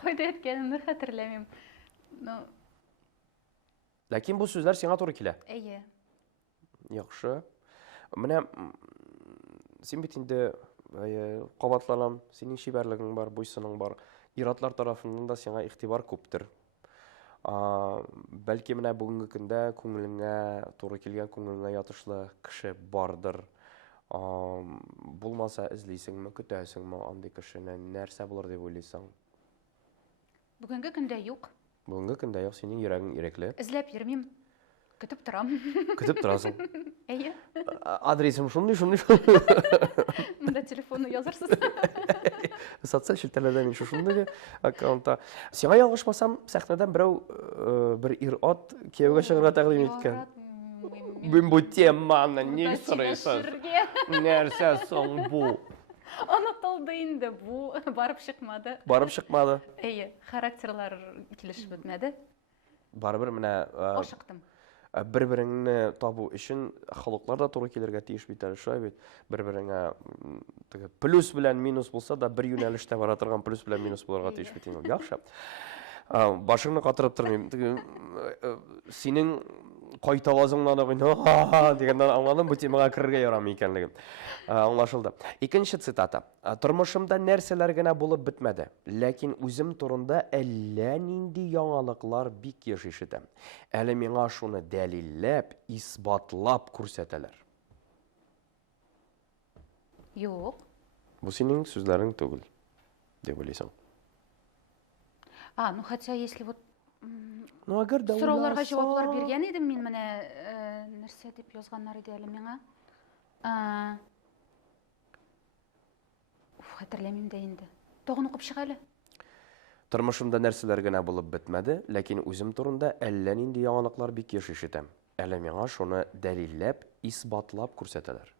Кайда әйткәнемне хәтерләмим. Ну, ләкин бу сүзләр сиңа туры килә. әйе. Яхшы. Менә син бит инде кабатланам, синең шибәрлегең бар, буйсының бар. Иратлар тарафыннан да сиңа игътибар күптер. Бәлки менә бүгенге көндә күңелеңә туры килгән, күңелеңә ятышлы кеше бардыр. Булмаса эзлисеңме, көтәсеңме андый кешене, нәрсә булыр дип уйлыйсың? Бүгенге көндә юк. Бүгенге көндә юк, синең йөрәгең ирекле. Эзләп йөрмим. Көтеп торам. Көтеп торасың. Әйе. Адресым шундый. Монда телефонны язырсыз. Социаль челтәрләрдә мин шундый аккаунтта. Сиңа ялгышмасам, сәхнәдән берәү бер ир-ат кияүгә чыгарга тәкъдим иткән. Мин бу теманы ник сорыйсыз? Нәрсә соң бу? Онытылды инде бу. Барып чыкмады. Барып чыкмады. Әйе, характерлар килешеп бетмәде. Барыбер менә Ашыктым. бер-береңне табу өчен халыклар да туры килергә тиеш бит әле, шулай бит. Бер-береңә плюс белән минус булса да бер юнәлештә бара торган плюс белән минус булырга тиеш бит инде. Яхшы. Башыңны катырып тормыйм. Синең кайтавазыңнан дигәндән аңладым, бу темага керергә ярамый икәнлеген. Аңлашылды. Икенче цитата. Тормышымда нәрсәләр генә булып бетмәде, ләкин үзем турында әллә нинди яңалыклар бик еш ишетәм. Әле миңа шуны дәлилләп, исбатлап күрсәтәләр. Юк. Бу синең сүзләрең түгел, дип уйлыйсың. Ну хотя если вот Ну агар да сорауларга җаваплар биргән идем мин менә нәрсә дип язганнар иде әле миңа. Хәтерләмим дә инде. Тагын укып чыга әле. Тормышымда нәрсәләр генә булып бетмәде, ләкин үзем турында әллә нинди яңалыклар бик еш ишетәм. Әле миңа шуны дәлилләп, исбатлап күрсәтәләр.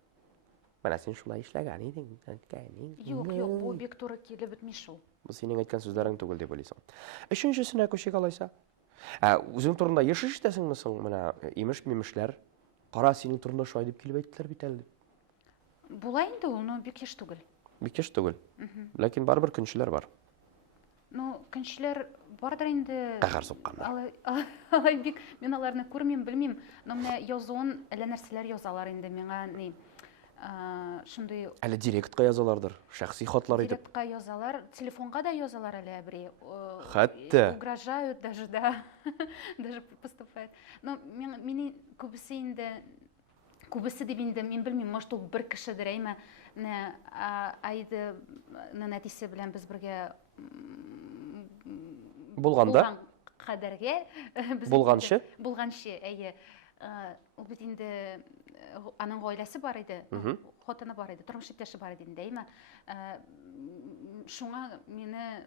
Менә син шулай эшләгән идең, әйткәнең. Юк, бу бик туры килеп бетми шул. Бу синең әйткән сүзләрең түгел дип уйлыйсың. Өченчесенә күчик алайса. Үзең турында еш ишетәсеңме соң? Менә имеш-мимешләр. Кара, синең турында шулай дип килеп әйттеләр бит әле. Була инде ул, но бик еш түгел. Бик еш түгел. Ләкин барыбер көнчеләр бар. Ну, көнчеләр бардыр инде. Каһар сукканнар. Алай бик мин аларны күрмим, белмим. Но менә язуын әллә нәрсәләр язалар инде миңа ни. Шундый Әле директка язалардыр, шәхси хатлар итеп. директка язалар, телефонга да язалар әле әбри. Хәтта Угрожают даже, да. Даже поступают. Но мине күбесе инде Күбесе дип инде мин белмим, может ул бер кешедер, әйме, менә Айды нәтисе белән без бергә Булганда? кадәргә Булганчы? Булганчы, әйе. Ул бит инде аның гаиләсе бар иде, хатыны бар иде, тормыш иптәше бар иде инде, әйме. Шуңа мине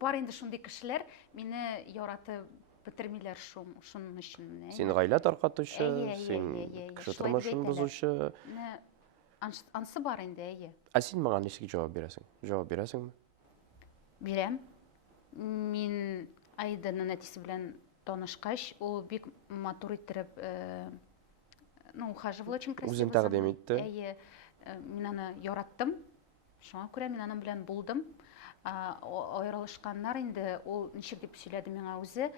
бар инде шундый кешеләр мине яратып бетермиләр шуның өчен менә. Син гаилә таркатучы, син кеше тормышын бозучы. Ансы бар инде, әйе. Син миңа ничек җавап бирәсең? Җавап бирәсеңме? Бирәм. Мин Айданың нәтисе белән танышкач, ул бик матур иттереп, ухаживал очень красиво. Үзен тәкъдим итте. Әйе, мин аны яраттым. Шуңа күрә мин аның белән булдым. Аерылышканнар инде, ул ничек дип сөйләде миңа үзе,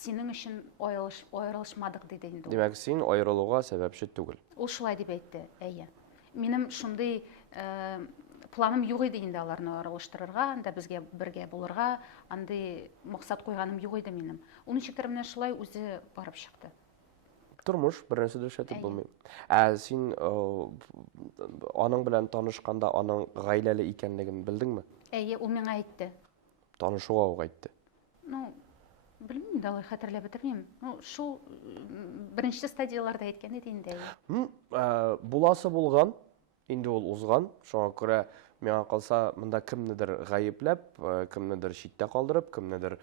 синең өчен аерылышмадык диде инде. Димәк, син аерылуга сәбәпче түгел. Ул шулай дип әйтте, әйе. Минем шундый планым юк иде инде аларны аерылыштырырга, анда безгә бергә булырга, андый максат куйганым юк иде минем. Ул ничектер менә шулай үзе барып чыкты. Тормыш бернәрсә дә эшләтеп булмый. Син аның белән танышканда аның гаиләле икәнлеген белдеңме? Әйе, ул миңа әйтте. Танышуга ук әйтте. Белмим инде, алай хәтерләп бетермим. Шул беренче стадияларда әйткән иде инде. Буласы булган, инде ул узган. Шуңа күрә миңа калса, монда кемнедер гаепләп, кемнедер читтә калдырып, кемнедер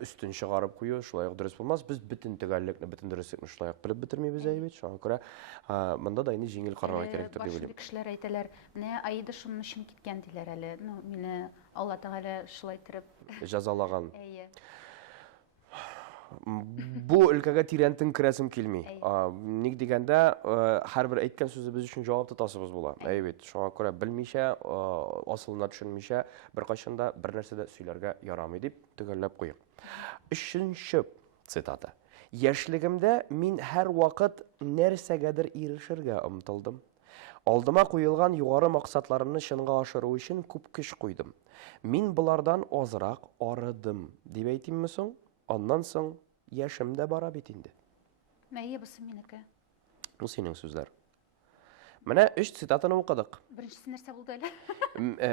үстен чыгарып кую, шулай ук дөрес булмас. Без бөтен төгәллекне, бөтен дөреслекне шулай ук белеп бетермибез әйбит. Шуңа күрә монда да инде җиңел карарга кирәктер дип уйлыйм. Башка кешеләр әйтәләр, менә Аида шуның өчен киткән диләр әле. Мине Алла Тәгалә шулай итеп Җәзалаган. Әйе. Бу өлкәгә тирәнтен керәсем килми. Ник дигәндә, һәрбер әйткән сүзебез өчен җавап тотасыбыз була. Әйбит, шуңа күрә белмичә, асылына төшенмичә, беркайчан да бер нәрсә дә сөйләргә ярамый дип төгәлләп куйыйк. Өченче цитата. Яшьлегемдә мин һәр вакыт нәрсәгәдер ирешергә омтылдым. Алдыма куелган югары максатларымны чынга ашыру өчен күп көч куйдым. Мин булардан азрак арыдым, дип әйтимме соң? Аннан соң яшем дә бара бит инде. Әйе, бусы минеке. Бу синең сүзләр. Менә 3 цитатаны укыдык. Беренчесе нәрсә булды әле?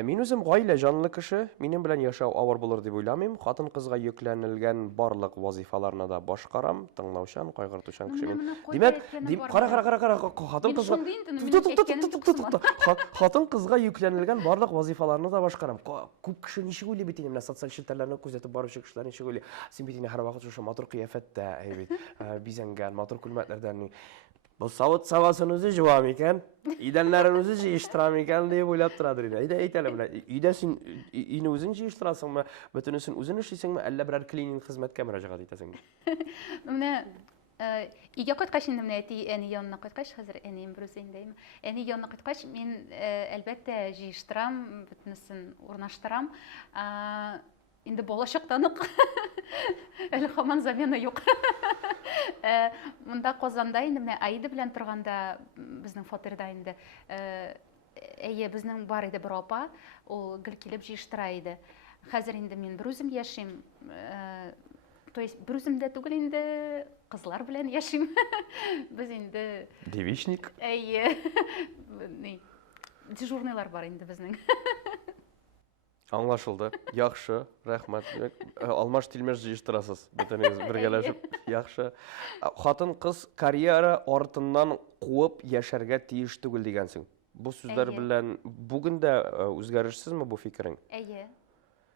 Мин үзем гаилә җанлы кеше, минем белән яшәү авыр булыр дип уйламыйм. Хатын кызга йөкләнелгән барлык вазифаларны да башкарам, тыңлаучан, кайгыртучан кеше мин. Димәк, кара, хатын кызга йөкләнелгән барлык вазифаларны да башкарам. Күп кеше ничек уйлый бит инде, менә социаль челтәрләрне күзәтеп баручы кешеләр ничек уйлый? Син бит инде һәр вакыт шушы матур кыяфәттә, әйбит, бизәнгән, матур күлмәкләрдән bu savut savasını özü jıvam iken, idenlerin özü jıyıştıram iken diye boylap turadır yine. Eytelim bile, ide sin yine özün jıyıştırasın mı, bütünüsün özün işleysin mi, elle birer cleaning hizmetke müracaat edesin mi? Менә Иге кайткач инде менә әни янына кайткач, хәзер әнием бер үзендәйме. Әни янына кайткач мин әлбәттә җыештырам, бөтенесен урнаштырам. Инде балачактан ук әле һаман замена юк. Монда Казанда инде менә Аида белән торганда безнең фатирда инде әйе безнең бар иде бер апа, ул гел килеп җыештыра иде. Хәзер инде мин бер үзем яшим. То есть бер үземдә түгел инде кызлар белән яшим. Без инде Девичник. Әйе. Дежурныйлар бар инде безнең. Аңлашылды. Яхшы, рәхмәт. Алмаш тилмәш җыештырасыз. Бөтенегез бергәләшеп. Яхшы. Хатын кыз карьера артыннан куып яшәргә тиеш түгел дигәнсең. Бу сүзләр белән бүген дә үзгәрешсезме бу фикерең? Әйе.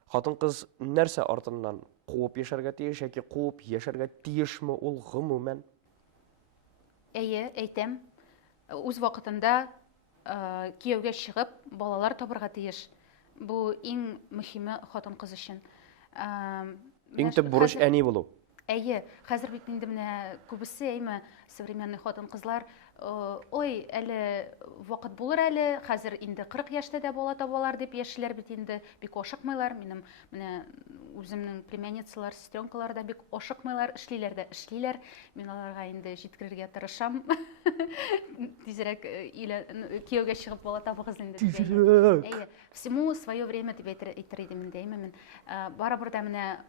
Хатын кыз нәрсә артыннан куып яшәргә тиеш яки куып яшәргә тиешме ул гомумән? Әйе, әйтәм. Үз вакытында кияүгә чыгып, балалар табырга тиеш. Бу иң мөһиме хатын кыз өчен. Иң төп бурыч әни булу. Әйе, хәзер бит инде менә күбесе әйме современный хатын кызлар, ой, әле вакыт булыр әле, хәзер инде 40 яшьтә дә бала табалар дип яшьләр бит инде, бик ашыкмыйлар. Минем менә үземнең племянницалар, сестренкалар да бик ашыкмыйлар, эшлиләр. Мин аларга инде җиткерергә тырышам. Тизрәк кияүгә чыгып бала табыгыз инде. Әйе, всему свое время дип әйтер идем инде, мин барыбер да менә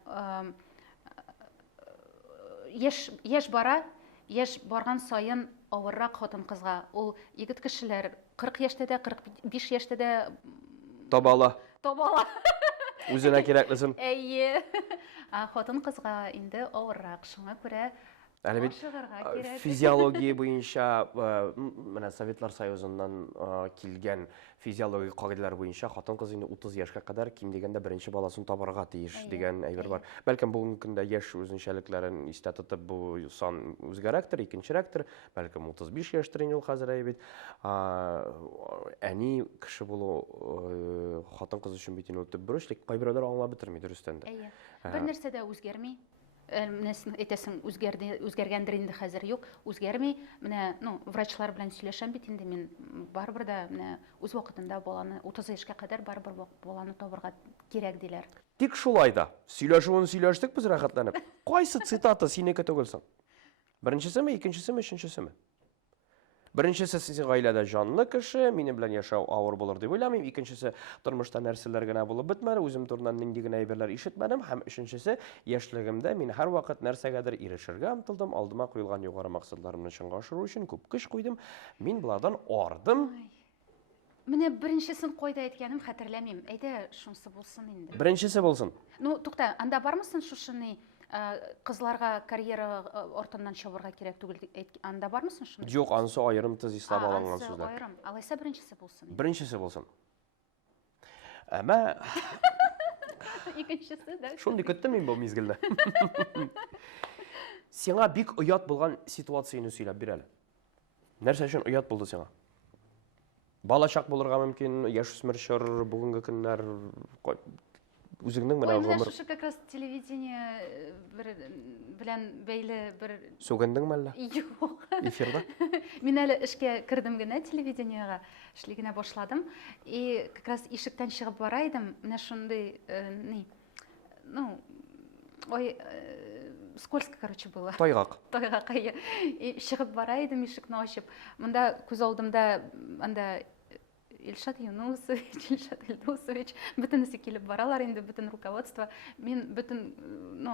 яшь бара, яшь барган сайын авыррак хатын-кызга. Ул егет кешеләр 40 яшьтә дә, 45 яшьтә дә Табала. табала. Үзенә кирәклесен. Әйе. Хатын-кызга инде авыррак. Шуңа күрә Әле бит ашыгарга кирәк. физиология буенча, менә Советлар Союзыннан килгән физиологик кагыйдәләр буенча хатын-кыз инде 30 яшькә кадәр ким дигәндә беренче баласын табарга тиеш дигән әйбер бар. Бәлкем бүгенге көндә яшь үзенчәлекләрен истә тотып бу сан үзгәрәктер, икенчерәктер. Бәлкем 35 яшьтер инде ул хәзер әйбит. Әни кеше булу хатын-кыз өчен бит инде төп бурыч, лек кайберләр аңлап бетерми дөрестән дә. Әйе. Бер нәрсә дә үзгәрми. Менә син әйтәсең, үзгәргәндер инде хәзер юк, үзгәрми. Менә, врачлар белән сөйләшәм бит инде мин. Барыбер дә менә үз вакытында баланы 30 яшькә кадәр барыбер баланы табарга кирәк диләр. Тик шулай да. Сөйләшүен сөйләштек без рәхәтләнеп. Кайсы цитата синеке түгелсең? Беренчесеме, икенчесеме, өченчесеме? Беренчесе син гаиләдә җанлы кеше, минем белән яшәү авыр булыр дип уйламыйм. Икенчесе тормышта нәрсәләр генә булып бетмәде, үзем турынан нинди генә әйберләр ишетмәдем. Һәм өченчесе яшьлегемдә мин һәрвакыт нәрсәгәдер ирешергә омтылдым, алдыма куелган югары максатларымны чынга ашыру өчен күп көч куйдым. Мин булардан ардым. Менә беренчесен кайда әйткәнем хәтерләмим. Әйдә, шунсы булсын инде. Беренчесе булсын. Тукта, анда бармысың шушыны кызларга карьера артыннан чабырга кирәк түгел анда бармысың шуны? Юк, анысы аерым тез ислап алынган сүзләр. Аерым. Алайса беренчесе булсын. Беренчесе булсын. Әмма Икенчесе дә. шундый көттем мин бу мизгелдә. Сиңа бик оят булган ситуацияны сөйләп бир әле. Нәрсә өчен оят булды сиңа? Балачак булырга мөмкин, яшүсмер чор, бүгенге көннәр үзеңнең менә Менә гомер шушы как раз телевидение белән бәйле бер сөгендеңме әллә? юк. Эфирда? Мин әле эшкә кердем генә телевидениега, эшли генә башладым. И как раз ишектән чыгып бара идем, менә шундый скользко, короче, было. Тайгак. Тайгак. И чыгып бара идем, ишекне ачып. Монда күз алдымда анда Ильшат Илдусович, бөтенесе килеп баралар инде, бөтен руководство. Мин бөтен,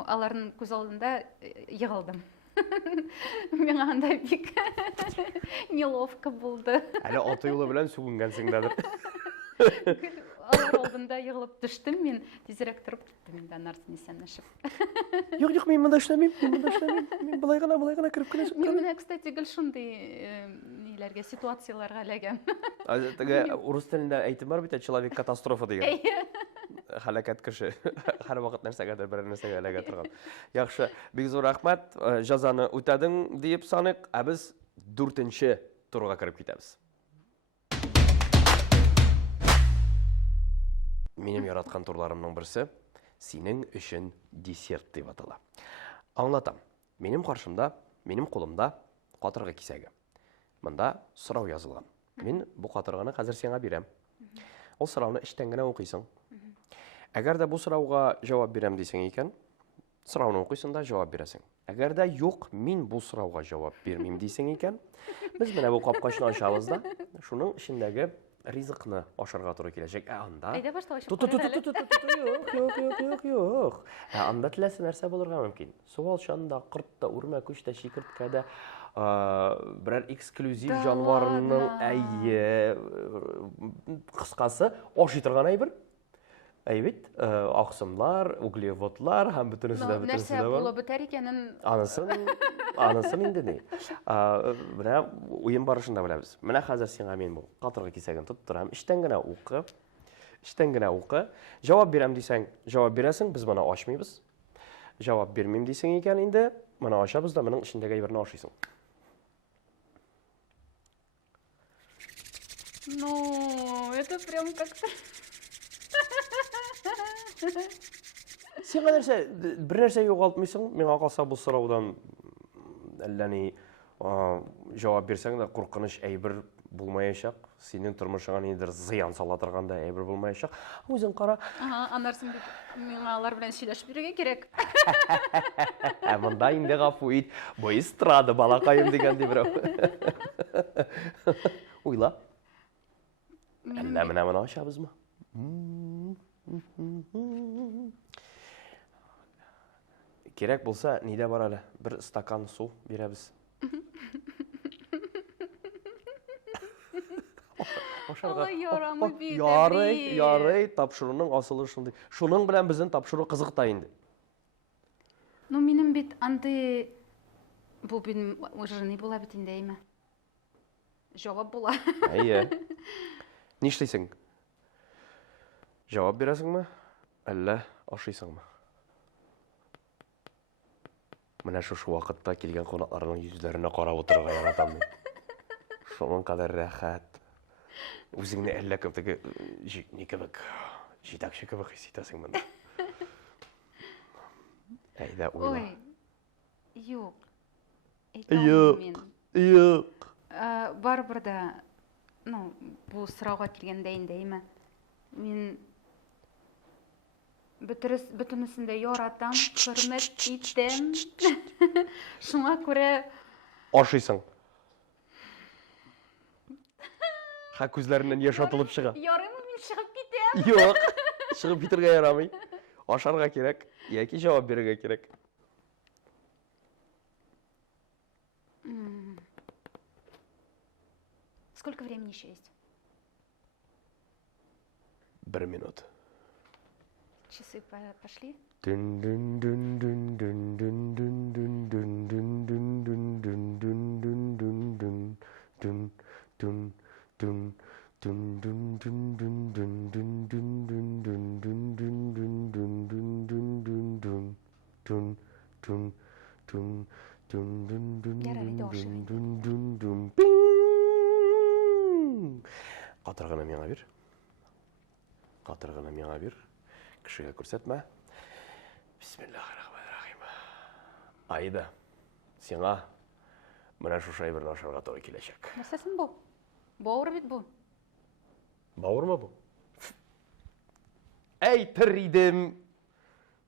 аларның күз алдында егылдым. Миңа анда бик неловко булды. Әле аты юлы белән сүгенгәнсеңдәдер. Алар алдында егылып төштем мин, тизрәк торып киттем инде аннарсын исәнләшеп. Юк, мин монда эшләмим, Мин болай гына кирип кенә Мин менә, кстати, гел шундый ниләргә, ситуацияларга эләгәм. Теге урыс телендә әйтем бар бит, человек катастрофа дигән. Һәлакәт кеше. Һәр вакыт нәрсәгәдер бер нәрсәгә эләгә торган. Яхшы, бик зур рәхмәт. Җәзаны үтәдең дип саныйк, ә без 4нче турга кирип китәбез. Минем яраткан турларымның берсе синең өчен десерт дип атала. Аңлатам. Минем каршымда, минем кулымда катыргы кисәге. Монда сорау язылган. Мин бу катыргыны хәзер сиңа бирәм. Ул сорауны эчтән генә укыйсың. Әгәр дә бу сорауга җавап бирәм дисең икән, сорауны укыйсың да җавап бирәсең. Әгәр дә юк, мин бу сорауга җавап бирмим дисең икән, без менә бу капкачны ачабыз да, шуның эчендәге ризыкны ашарга туры киләчәк. Анда Әйдә башлавыч. Юк. Анда теләсә нәрсә булырга мөмкин. Суалчанда, кортта, үрмә күчтә, чикерткәдә берәр эксклюзив жанварның кыскасы ашый торган әйбер. Әйбит, аксымлар, углеводлар һәм бөтенесе дә Нәрсә булып бетәр икәнен Анысын инде ни. Менә уен барышында беләбез. Менә хәзер сиңа мин бу катыргы кисәген тоттырам. Эчтән генә укы. Җавап бирәм дисәң, җавап бирәсең, без моны ачмыйбыз. Җавап бирмим дисең икән инде, моны ачабыз да моның эчендәге әйберне ашыйсың. Это прям как-то Сиңа бер нәрсә югалтмыйсың, миңа калса бу сораудан әллә ни җавап бирсәң дә куркыныч әйбер булмаячак, синең тормышыңа нидер зыян сала торганда әйбер булмаячак. Үзең кара. Аннарсын бит миңа алар белән сөйләшеп бирергә кирәк. Монда инде гафу ит, бу эстрада балакаем дигән ди берәү. Уйла. Әллә менә моны ачабызмы? Кирәк булса, нидә бар әле? Бер стакан су бирәбез. ашарга. Ой, ярамый бит, Ярый, Әбри. ярый, тапшыруның асылы шундый. Шуның белән безнең тапшыру кызыкта инде. Ну, минем бит андый... Бу минем жирный була бит инде, әйме. Җавап була. Әйе. Нишлисең? Җавап бирәсеңме? Әллә ашыйсыңмы? Менә шушы вакытта килгән кунакларның йөзләренә карап утырырга яратам мин. Шуның кадәр рәхәт. Үзеңне әллә кем теге ни кебек, җитәкче кебек хис итәсең монда. Әйдә уйла. Ой, юк. Әйтәм мин. Юк. Барыбер да, ну, бу сорауга килгәндә инде, әйме. Мин бөтенесен дә яратам, хөрмәт итәм. Шуңа күрә Ашыйсың. Ха күзләреннән яшь атылып чыга. ярыймы мин чыгып китәм. Юк. Чыгып китәргә ярамый. Ашарга кирәк, яки җавап бирергә кирәк. Сколько времени еще есть? 1 минут. Часы пошли? Катырганы миңа бир. Катырганы миңа бир. Кешегә күрсәтмә. Бисмиллаһир-рахманир-рахим. Айда, сиңа менә шушы әйберне ашарга туры киләчәк. Нәрсәсен бу? Бауыр бит бу. Бауырмы бу? Әйтер идем.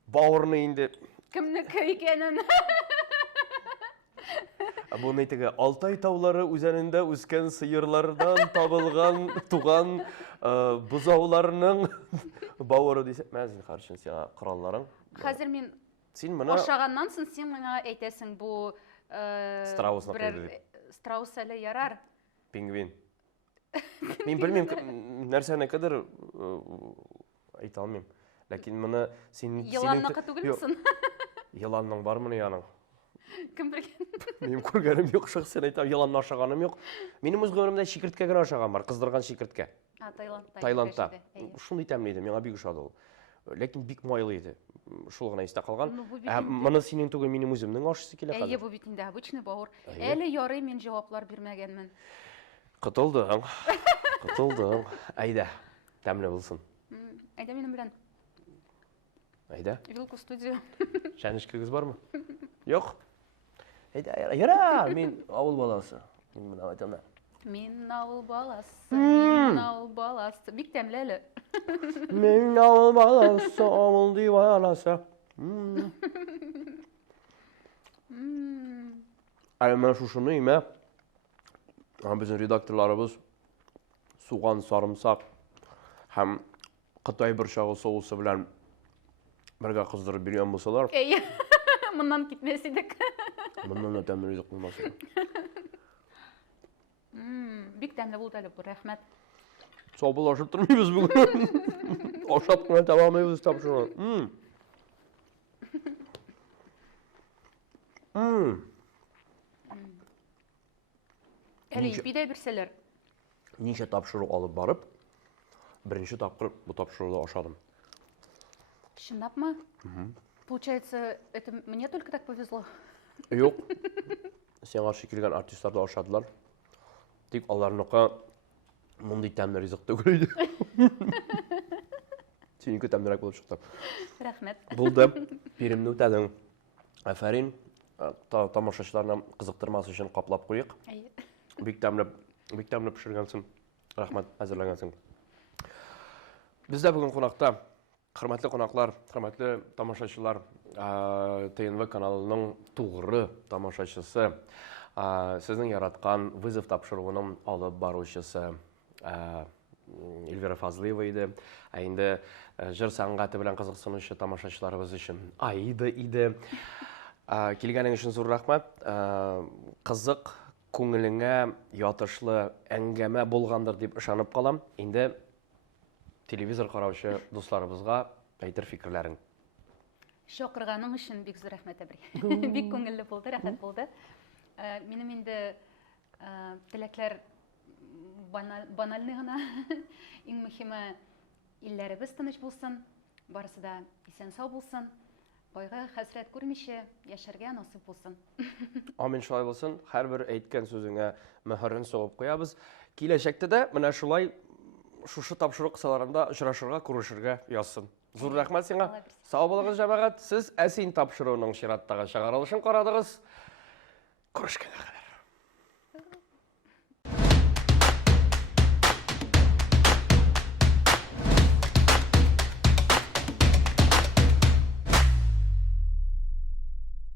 Бауырны инде. Кемнеке икәнен? Бу нәйтеге Алтай таулары үзәнендә үскән сыерлардан табылган туган бузауларның бауыры дисәк, мәзин харчын сиңа коралларың. Хәзер мин Син моны ашаганнан соң син миңа әйтәсең бу Страусны берәр куйды страус әле ярар. пингвин. Мин белмим, нәрсәне кадәр әйтә алмыйм. Ләкин моны син Йыланныкы түгелмесен? Йыланның бармы яның? Кем белгән? Минем күргәнем юк, шәхсән әйтәм, йыланны ашаганым юк. Минем үз гомеремдә чикерткә генә ашаган бар, кыздырган чикерткә. Таиландта. Шундый тәмле иде, миңа бик ошады ул. Ләкин бик майлы иде. Шул гына истә калган. Моны синең түгел, минем үземнең ашысы килә хәзер. Әйе, бу бит инде обычный бауыр. Әле ярый, мин җаваплар бирмәгәнмен. Котылдың. Котылдың. Әйдә, тәмле булсын. Әйдә минем белән. Әйдә. Вилку студия. Шәнешкегез бармы? Юк. Әйдә, яра, мин авыл баласы. Мин менә әйтәм. Мин авыл баласы, мин авыл баласы. Бик тәмле әле. Мин авыл баласы, авыл диванасы. Әле шушыны имә. Безнең редакторларыбыз суган, сарымсак һәм Кытай борчагы соусы белән бергә кыздырып биргән булсалар, Әйе. Моннан китмәс идек. моннан да тәмле ризык булмас. Бик тәмле булды әле бу, рәхмәт. Саубулашып тормыйбыз бүген. Ашап кына тамамлыйбыз тапшыруны. Әле ипи дә бирсәләр. Ничә тапшыру алып барып, беренче тапкыр бу тапшыруды ашадым. Чынлапмы? Получается, это мне только так повезло. Юк. Сиңа каршы килгән артистлар да ашадылар. Тик аларныкы мондый тәмле ризык түгел иде. Синеке тәмлерәк булып чыкты. Рәхмәт. Булды. Биремне үтәдең. Афәрин. Тамашачыларны кызыктырмас өчен каплап куйык. Әйе. Бик тәмле пешергәнсең. Рәхмәт, әзерләгәнсең. Бездә бүген кунакта хөрмәтле кунаклар, хөрмәтле тамашачылар, ТНВ каналының тугры тамашачысы, сезнең яраткан вызов тапшыруының алып баручысы Эльвира Фазлыева иде. Инде җыр сәнгате белән кызыксынучы тамашачыларыбыз өчен Аида иде. Килгәнең өчен зур рәхмәт. Кызык, күңелеңә ятышлы әңгәмә булгандыр дип ышанып калам. Инде телевизор караучы дусларыбызга әйтер фикерләрең. Шакырганың өчен бик зур рәхмәт, Әбри. Бик күңелле булды, рәхәт булды. Минем инде теләкләр банальный гына. Иң мөһиме, илләребез тыныч булсын, барысы да исән-сау булсын, байга хәсрәт күрмичә яшәргә насыйп булсын. Амин, шулай булсын. Һәрбер әйткән сүзеңә мөһерен сугып куябыз. Киләчәктә дә менә шулай шушы тапшыру кысаларында очрашырга, күрешергә язсын. Зур рәхмәт сиңа. Сау булыгыз, җәмәгать. Сез әсин тапшыруның чираттагы чыгарылышын карадыгыз. Күрешкәнгә